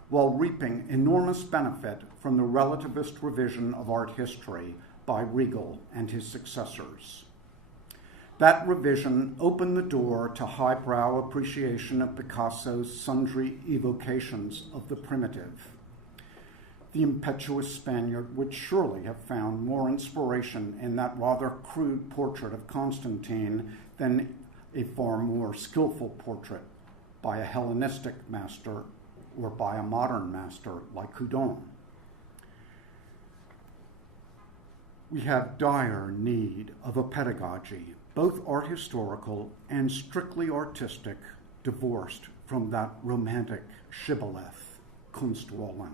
while reaping enormous benefit from the relativist revision of art history by Regal and his successors. That revision opened the door to highbrow appreciation of Picasso's sundry evocations of the primitive. The impetuous Spaniard would surely have found more inspiration in that rather crude portrait of Constantine than a far more skillful portrait by a Hellenistic master or by a modern master like Houdon. We have dire need of a pedagogy, both art historical and strictly artistic, divorced from that romantic shibboleth, Kunstwollen.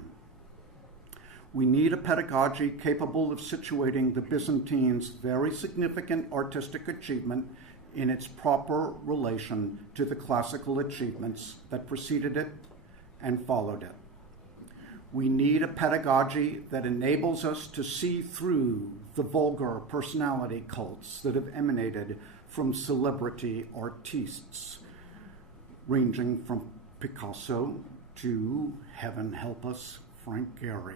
We need a pedagogy capable of situating the Byzantines' very significant artistic achievement in its proper relation to the classical achievements that preceded it and followed it. We need a pedagogy that enables us to see through the vulgar personality cults that have emanated from celebrity artistes, ranging from Picasso to, heaven help us, Frank Gehry.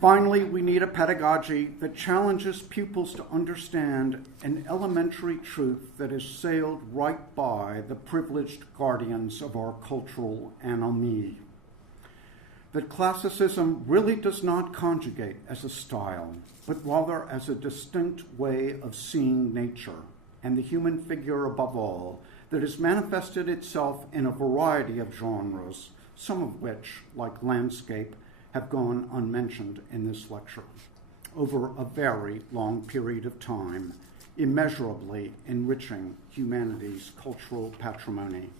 Finally, we need a pedagogy that challenges pupils to understand an elementary truth that has sailed right by the privileged guardians of our cultural anomie. That classicism really does not conjugate as a style, but rather as a distinct way of seeing nature and the human figure above all, that has manifested itself in a variety of genres, some of which, like landscape, have gone unmentioned in this lecture, over a very long period of time, immeasurably enriching humanity's cultural patrimony.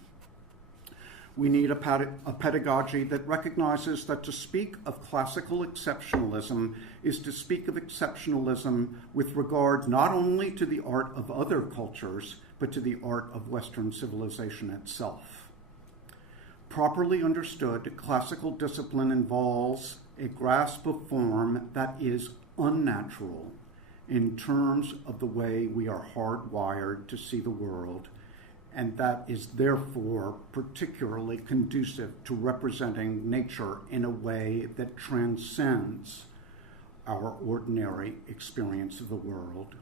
We need a pedagogy that recognizes that to speak of classical exceptionalism is to speak of exceptionalism with regard not only to the art of other cultures, but to the art of Western civilization itself. Properly understood, classical discipline involves a grasp of form that is unnatural in terms of the way we are hardwired to see the world, and that is therefore particularly conducive to representing nature in a way that transcends our ordinary experience of the world.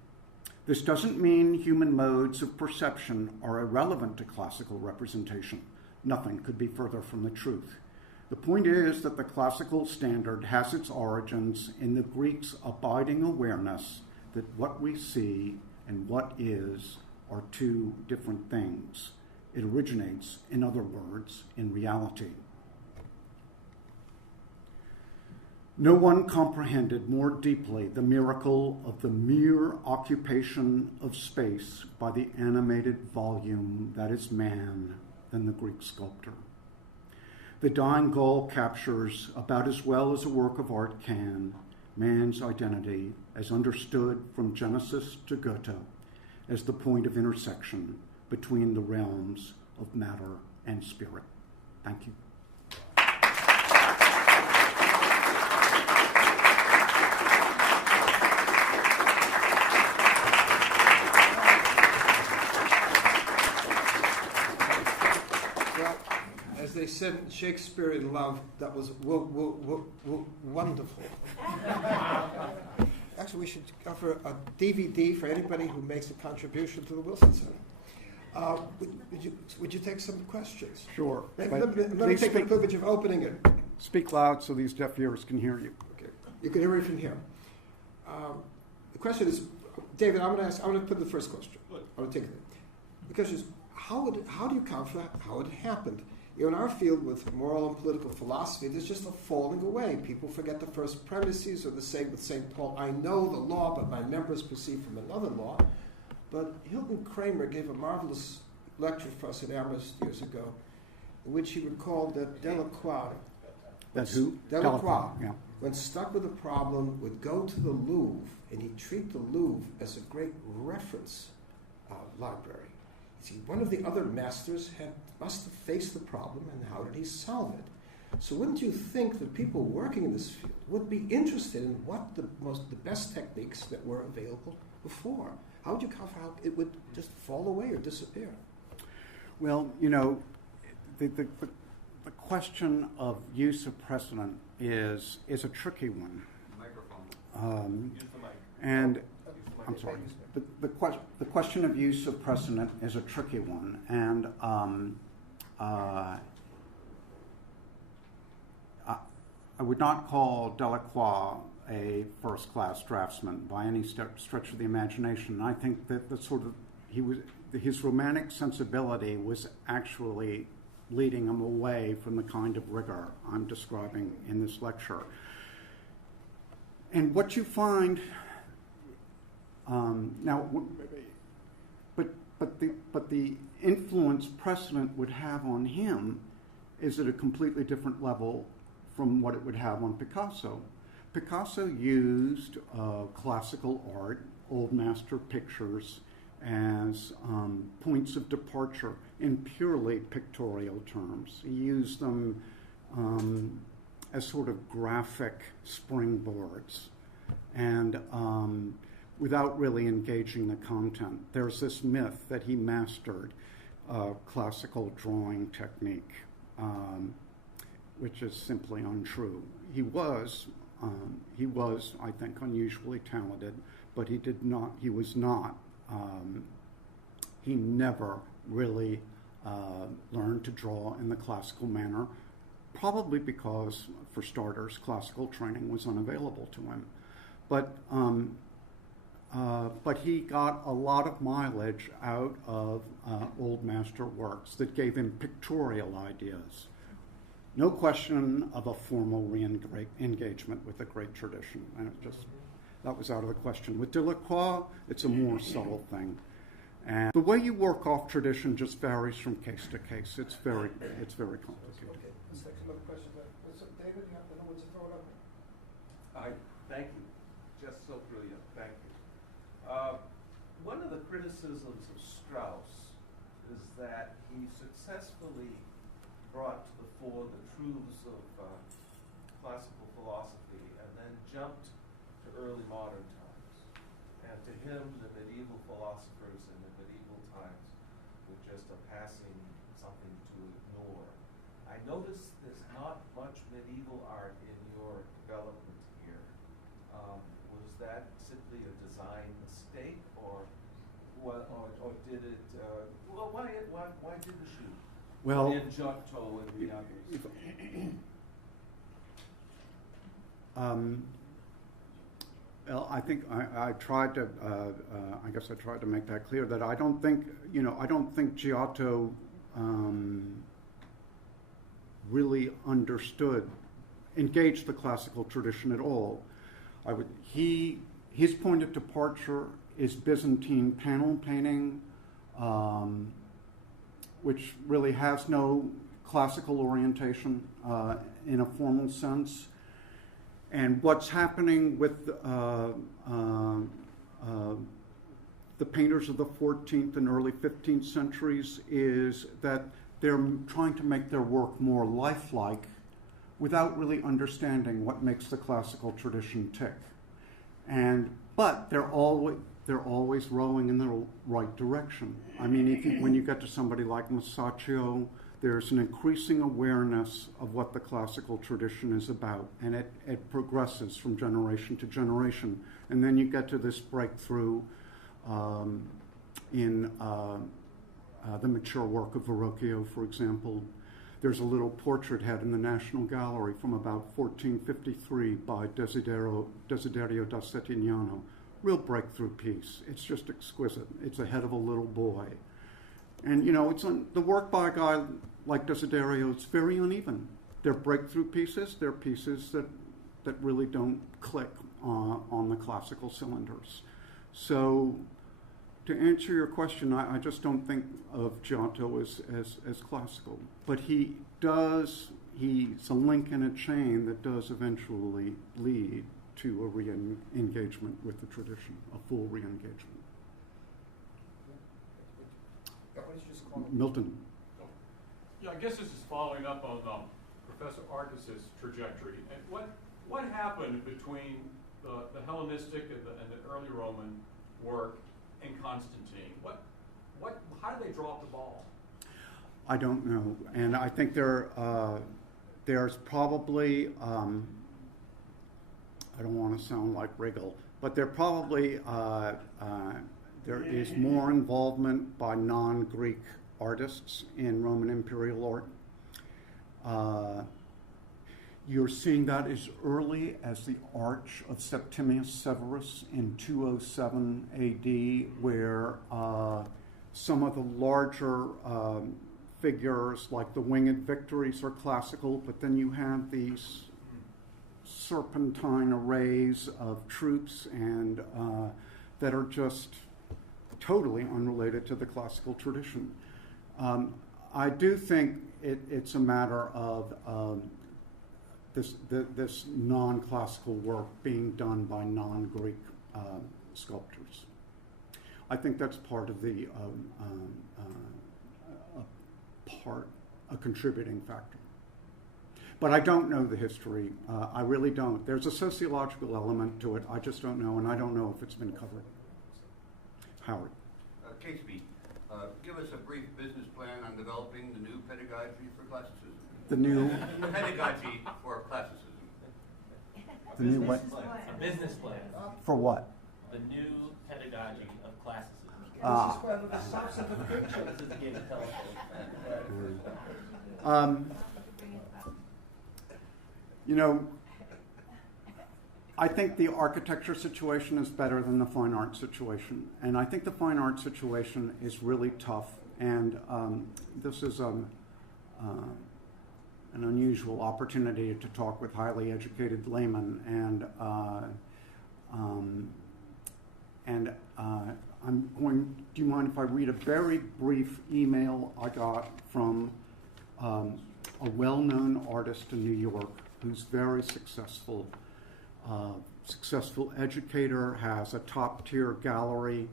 This doesn't mean human modes of perception are irrelevant to classical representation. Nothing could be further from the truth. The point is that the classical standard has its origins in the Greeks' abiding awareness that what we see and what is are two different things. It originates, in other words, in reality. No one comprehended more deeply the miracle of the mere occupation of space by the animated volume that is man than the Greek sculptor. The dying Gaul captures, about as well as a work of art can, man's identity as understood from Genesis to Goethe as the point of intersection between the realms of matter and spirit. Thank you. As they said in Shakespeare in Love, that was wonderful. Actually, we should offer a DVD for anybody who makes a contribution to the Wilson Center. Would you take some questions? Sure. Let me take the privilege of opening it. Speak loud so these deaf ears can hear you. Okay, you can hear it from here. The question is, David, I'm going to put the first question. I'm going to take it. The question is, how do you account for how it happened? In our field with moral and political philosophy, there's just a falling away. People forget the first premises, or the same with St. Paul, I know the law, but my members proceed from another law. But Hilton Kramer gave a marvelous lecture for us at Amherst years ago, in which he recalled that Delacroix, That's who? Delacroix, yeah. when stuck with a problem, would go to the Louvre, and he'd treat the Louvre as a great reference library. See, one of the other masters must have faced the problem, and how did he solve it? So wouldn't you think that people working in this field would be interested in what the best techniques that were available before? How would you count how it would just fall away or disappear? Well, the question of use of precedent is a tricky one. Microphone. Use the mic. And I'm sorry. The question of use of precedent is a tricky one, and I would not call Delacroix a first-class draftsman by any stretch of the imagination. I think that his romantic sensibility was actually leading him away from the kind of rigor I'm describing in this lecture. And what you find but the influence precedent would have on him is at a completely different level from what it would have on Picasso. Picasso used classical art, old master pictures, as points of departure in purely pictorial terms. He used them as sort of graphic springboards, and without really engaging the content. There's this myth that he mastered classical drawing technique, which is simply untrue. He was, I think, unusually talented, but he never really learned to draw in the classical manner, probably because, for starters, classical training was unavailable to him. But he got a lot of mileage out of old master works that gave him pictorial ideas. No question of a formal re-engagement with the great tradition. And that was out of the question. With Delacroix, it's a more subtle thing. And the way you work off tradition just varies from case to case. It's very complicated. Okay, let's take some other questions. David, you have to know what's throw it up. Thank you. Just so brilliant. Thank you. One of the criticisms of Strauss is that he successfully brought to the fore the truths of classical philosophy and then jumped to early modern times. And to him, the medieval philosophers in the medieval times were just a passing something to ignore. I noticed there's not much medieval art in your development here. Was that simply a design mistake, or did it? Why did the shoot? Well, And Giotto and the others. Well, I think I tried to. I guess I tried to make that clear that I don't think Giotto really engaged the classical tradition at all. His point of departure is Byzantine panel painting, which really has no classical orientation in a formal sense. And what's happening with the painters of the 14th and early 15th centuries is that they're trying to make their work more lifelike without really understanding what makes the classical tradition tick. But they're always rowing in the right direction. I mean, when you get to somebody like Masaccio, there's an increasing awareness of what the classical tradition is about, and it progresses from generation to generation. And then you get to this breakthrough in the mature work of Verrocchio, for example. There's a little portrait head in the National Gallery from about 1453 by Desiderio da Settignano. Real breakthrough piece. It's just exquisite. It's a head of a little boy. And, it's the work by a guy like Desiderio, it's very uneven. They're breakthrough pieces. They're pieces that really don't click on the classical cylinders. So, to answer your question, I just don't think of Giotto as classical. But he's a link in a chain that does eventually lead to a re-engagement with the tradition, a full re-engagement. Milton. Yeah, I guess this is following up on Professor Artis's trajectory. And what happened between the Hellenistic and the early Roman work and Constantine? How did they drop the ball? I don't know, and I think there's probably I don't want to sound like Riggle, but there is more involvement by non-Greek artists in Roman imperial art. You're seeing that as early as the Arch of Septimius Severus in 207 AD, where some of the larger figures, like the Winged Victories, are classical, but then you have these serpentine arrays of troops and that are just totally unrelated to the classical tradition. I do think it's a matter of this non-classical work being done by non-Greek sculptors. I think that's part of a contributing factor. But I don't know the history. I really don't. There's a sociological element to it. I just don't know, and I don't know if it's been covered. Howard. Catesby, give us a brief business plan on developing the new pedagogy for classicism. The new pedagogy for classicism. The new what? A business plan. For what? The new pedagogy of classicism. I think the architecture situation is better than the fine art situation. And I think the fine art situation is really tough. And this is an unusual opportunity to talk with highly educated laymen. Do you mind if I read a very brief email I got from a well-known artist in New York who's very successful educator, has a top-tier gallery,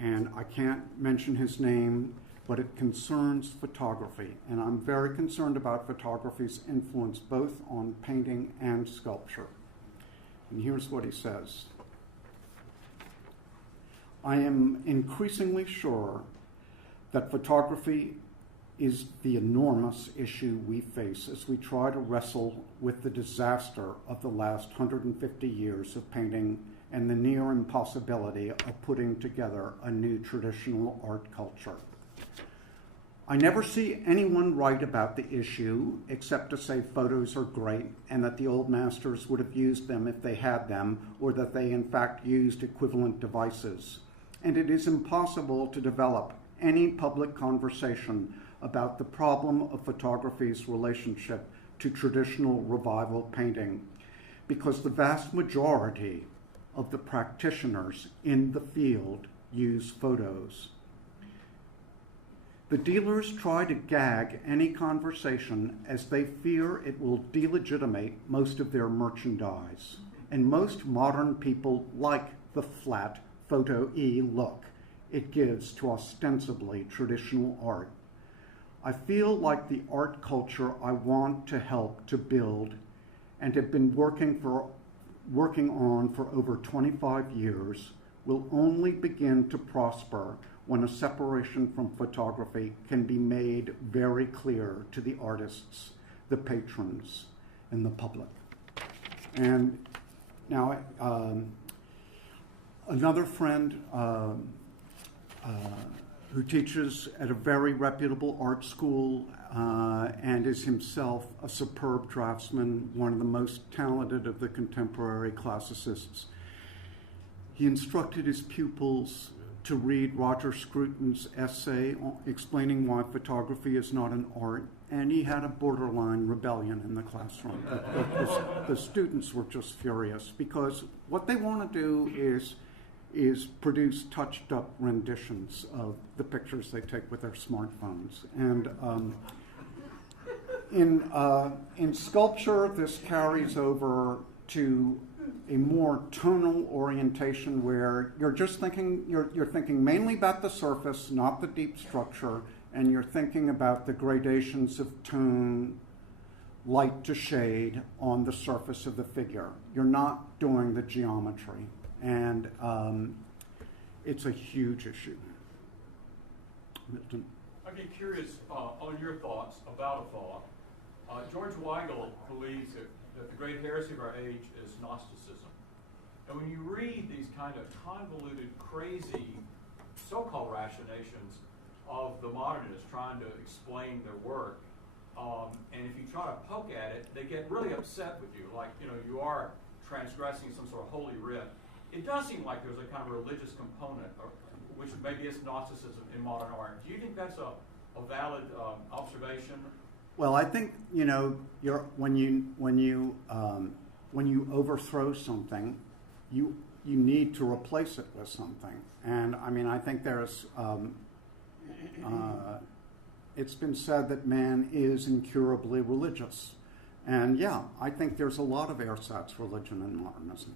and I can't mention his name, but it concerns photography. And I'm very concerned about photography's influence both on painting and sculpture. And here's what he says. I am increasingly sure that photography is the enormous issue we face as we try to wrestle with the disaster of the last 150 years of painting and the near impossibility of putting together a new traditional art culture. I never see anyone write about the issue except to say photos are great and that the old masters would have used them if they had them, or that they in fact used equivalent devices. And it is impossible to develop any public conversation about the problem of photography's relationship to traditional revival painting, because the vast majority of the practitioners in the field use photos. The dealers try to gag any conversation as they fear it will delegitimate most of their merchandise, and most modern people like the flat photo-y look it gives to ostensibly traditional art. I feel like the art culture I want to help to build and have been working on for over 25 years will only begin to prosper when a separation from photography can be made very clear to the artists, the patrons, and the public. And now, another friend who teaches at a very reputable art school and is himself a superb draftsman, one of the most talented of the contemporary classicists. He instructed his pupils to read Roger Scruton's essay explaining why photography is not an art, and he had a borderline rebellion in the classroom. The students were just furious because what they want to do is produce touched-up renditions of the pictures they take with their smartphones. And in sculpture, this carries over to a more tonal orientation where you're just thinking, you're thinking mainly about the surface, not the deep structure, and you're thinking about the gradations of tone, light to shade on the surface of the figure. You're not doing the geometry. And it's a huge issue. Milton? I'd be curious on your thoughts about a thought. George Weigel believes that the great heresy of our age is Gnosticism. And when you read these kind of convoluted, crazy, so-called ratiolations of the modernists trying to explain their work, and if you try to poke at it, they get really upset with you, like, you are transgressing some sort of holy writ. It does seem like there's a kind of religious component, which maybe is Gnosticism in modern art. Do you think that's a valid observation? Well, I think when you overthrow something, you need to replace it with something. And I mean, I think there's it's been said that man is incurably religious, and yeah, I think there's a lot of ersatz religion in modernism.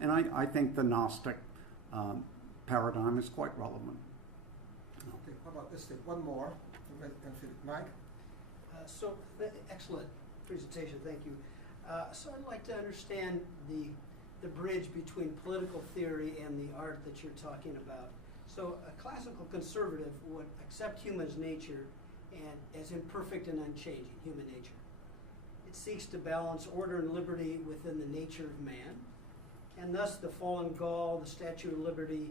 And I think the Gnostic paradigm is quite relevant. Okay, how about this thing? One more. Mike? Excellent presentation, thank you. So I'd like to understand the bridge between political theory and the art that you're talking about. So a classical conservative would accept human's nature and as imperfect and unchanging, human nature. It seeks to balance order and liberty within the nature of man. And thus the fallen Gaul, the Statue of Liberty,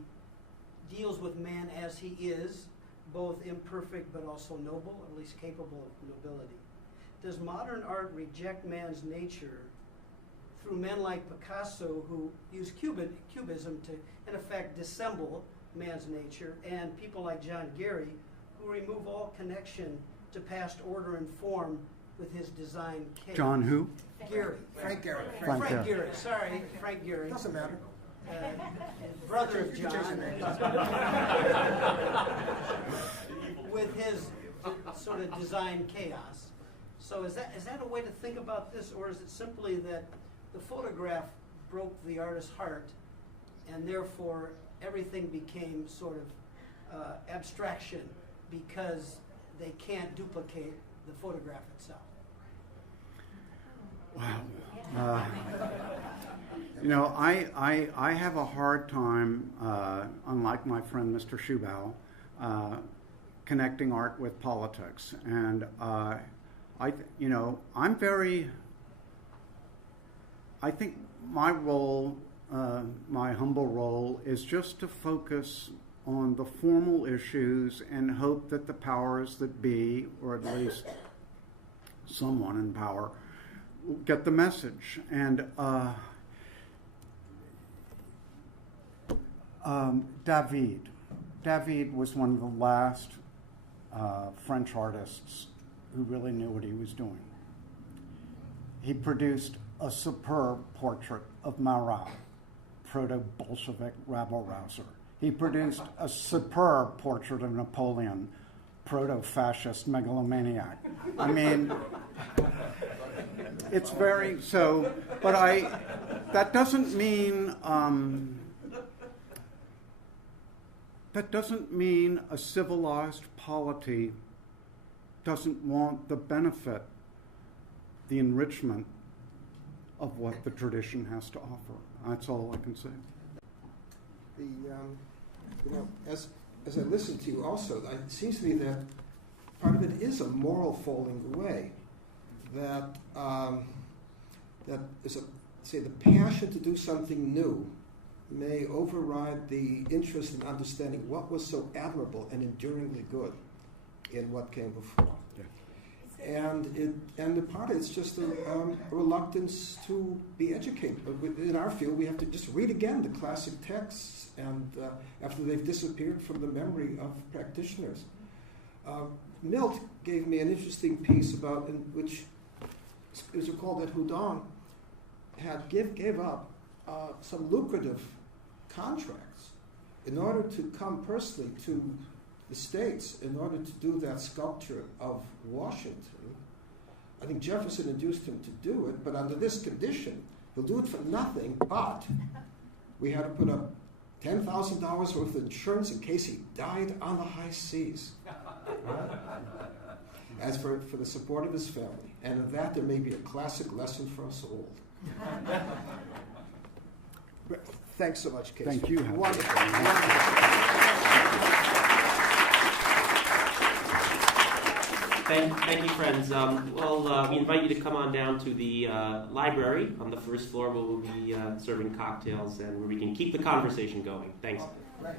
deals with man as he is, both imperfect but also noble, or at least capable of nobility. Does modern art reject man's nature through men like Picasso, who use cubism to, in effect, dissemble man's nature, and people like John Gehry, who remove all connection to past order and form with his design chaos? John who? Gehry. Frank Gehry. Frank Gehry. Sorry, Frank Gehry. Doesn't matter. Brother of John. With his sort of design chaos. So is that a way to think about this, or is it simply that the photograph broke the artist's heart, and therefore everything became sort of abstraction because they can't duplicate the photograph itself? Wow. I have a hard time, unlike my friend Mr. Schubau, connecting art with politics. And I think my role, my humble role, is just to focus on the formal issues and hope that the powers that be, or at least someone in power, get the message. And David was one of the last French artists who really knew what he was doing. He produced a superb portrait of Marat, proto-Bolshevik rabble-rouser. He produced a superb portrait of Napoleon, proto-fascist megalomaniac. I mean, it's very so, but that doesn't mean a civilized polity doesn't want the benefit, the enrichment of what the tradition has to offer. That's all I can say. As I listen to you also, it seems to me that part of it is a moral falling away. That is the passion to do something new may override the interest in understanding what was so admirable and enduringly good in what came before. And the part it's just a reluctance to be educated. But in our field, we have to just read again the classic texts, and after they've disappeared from the memory of practitioners. Milt gave me an interesting piece about in which it was recalled that Houdin gave up some lucrative contracts in order to come personally to the States in order to do that sculpture of Washington. I think Jefferson induced him to do it, but under this condition, he'll do it for nothing, but we had to put up $10,000 worth of insurance in case he died on the high seas. As for the support of his family. And in that, there may be a classic lesson for us all. Thanks so much, Casey. Thank you. Wonderful. Thank you, friends. We invite you to come on down to the library on the first floor where we'll be serving cocktails and where we can keep the conversation going. Thanks. Right.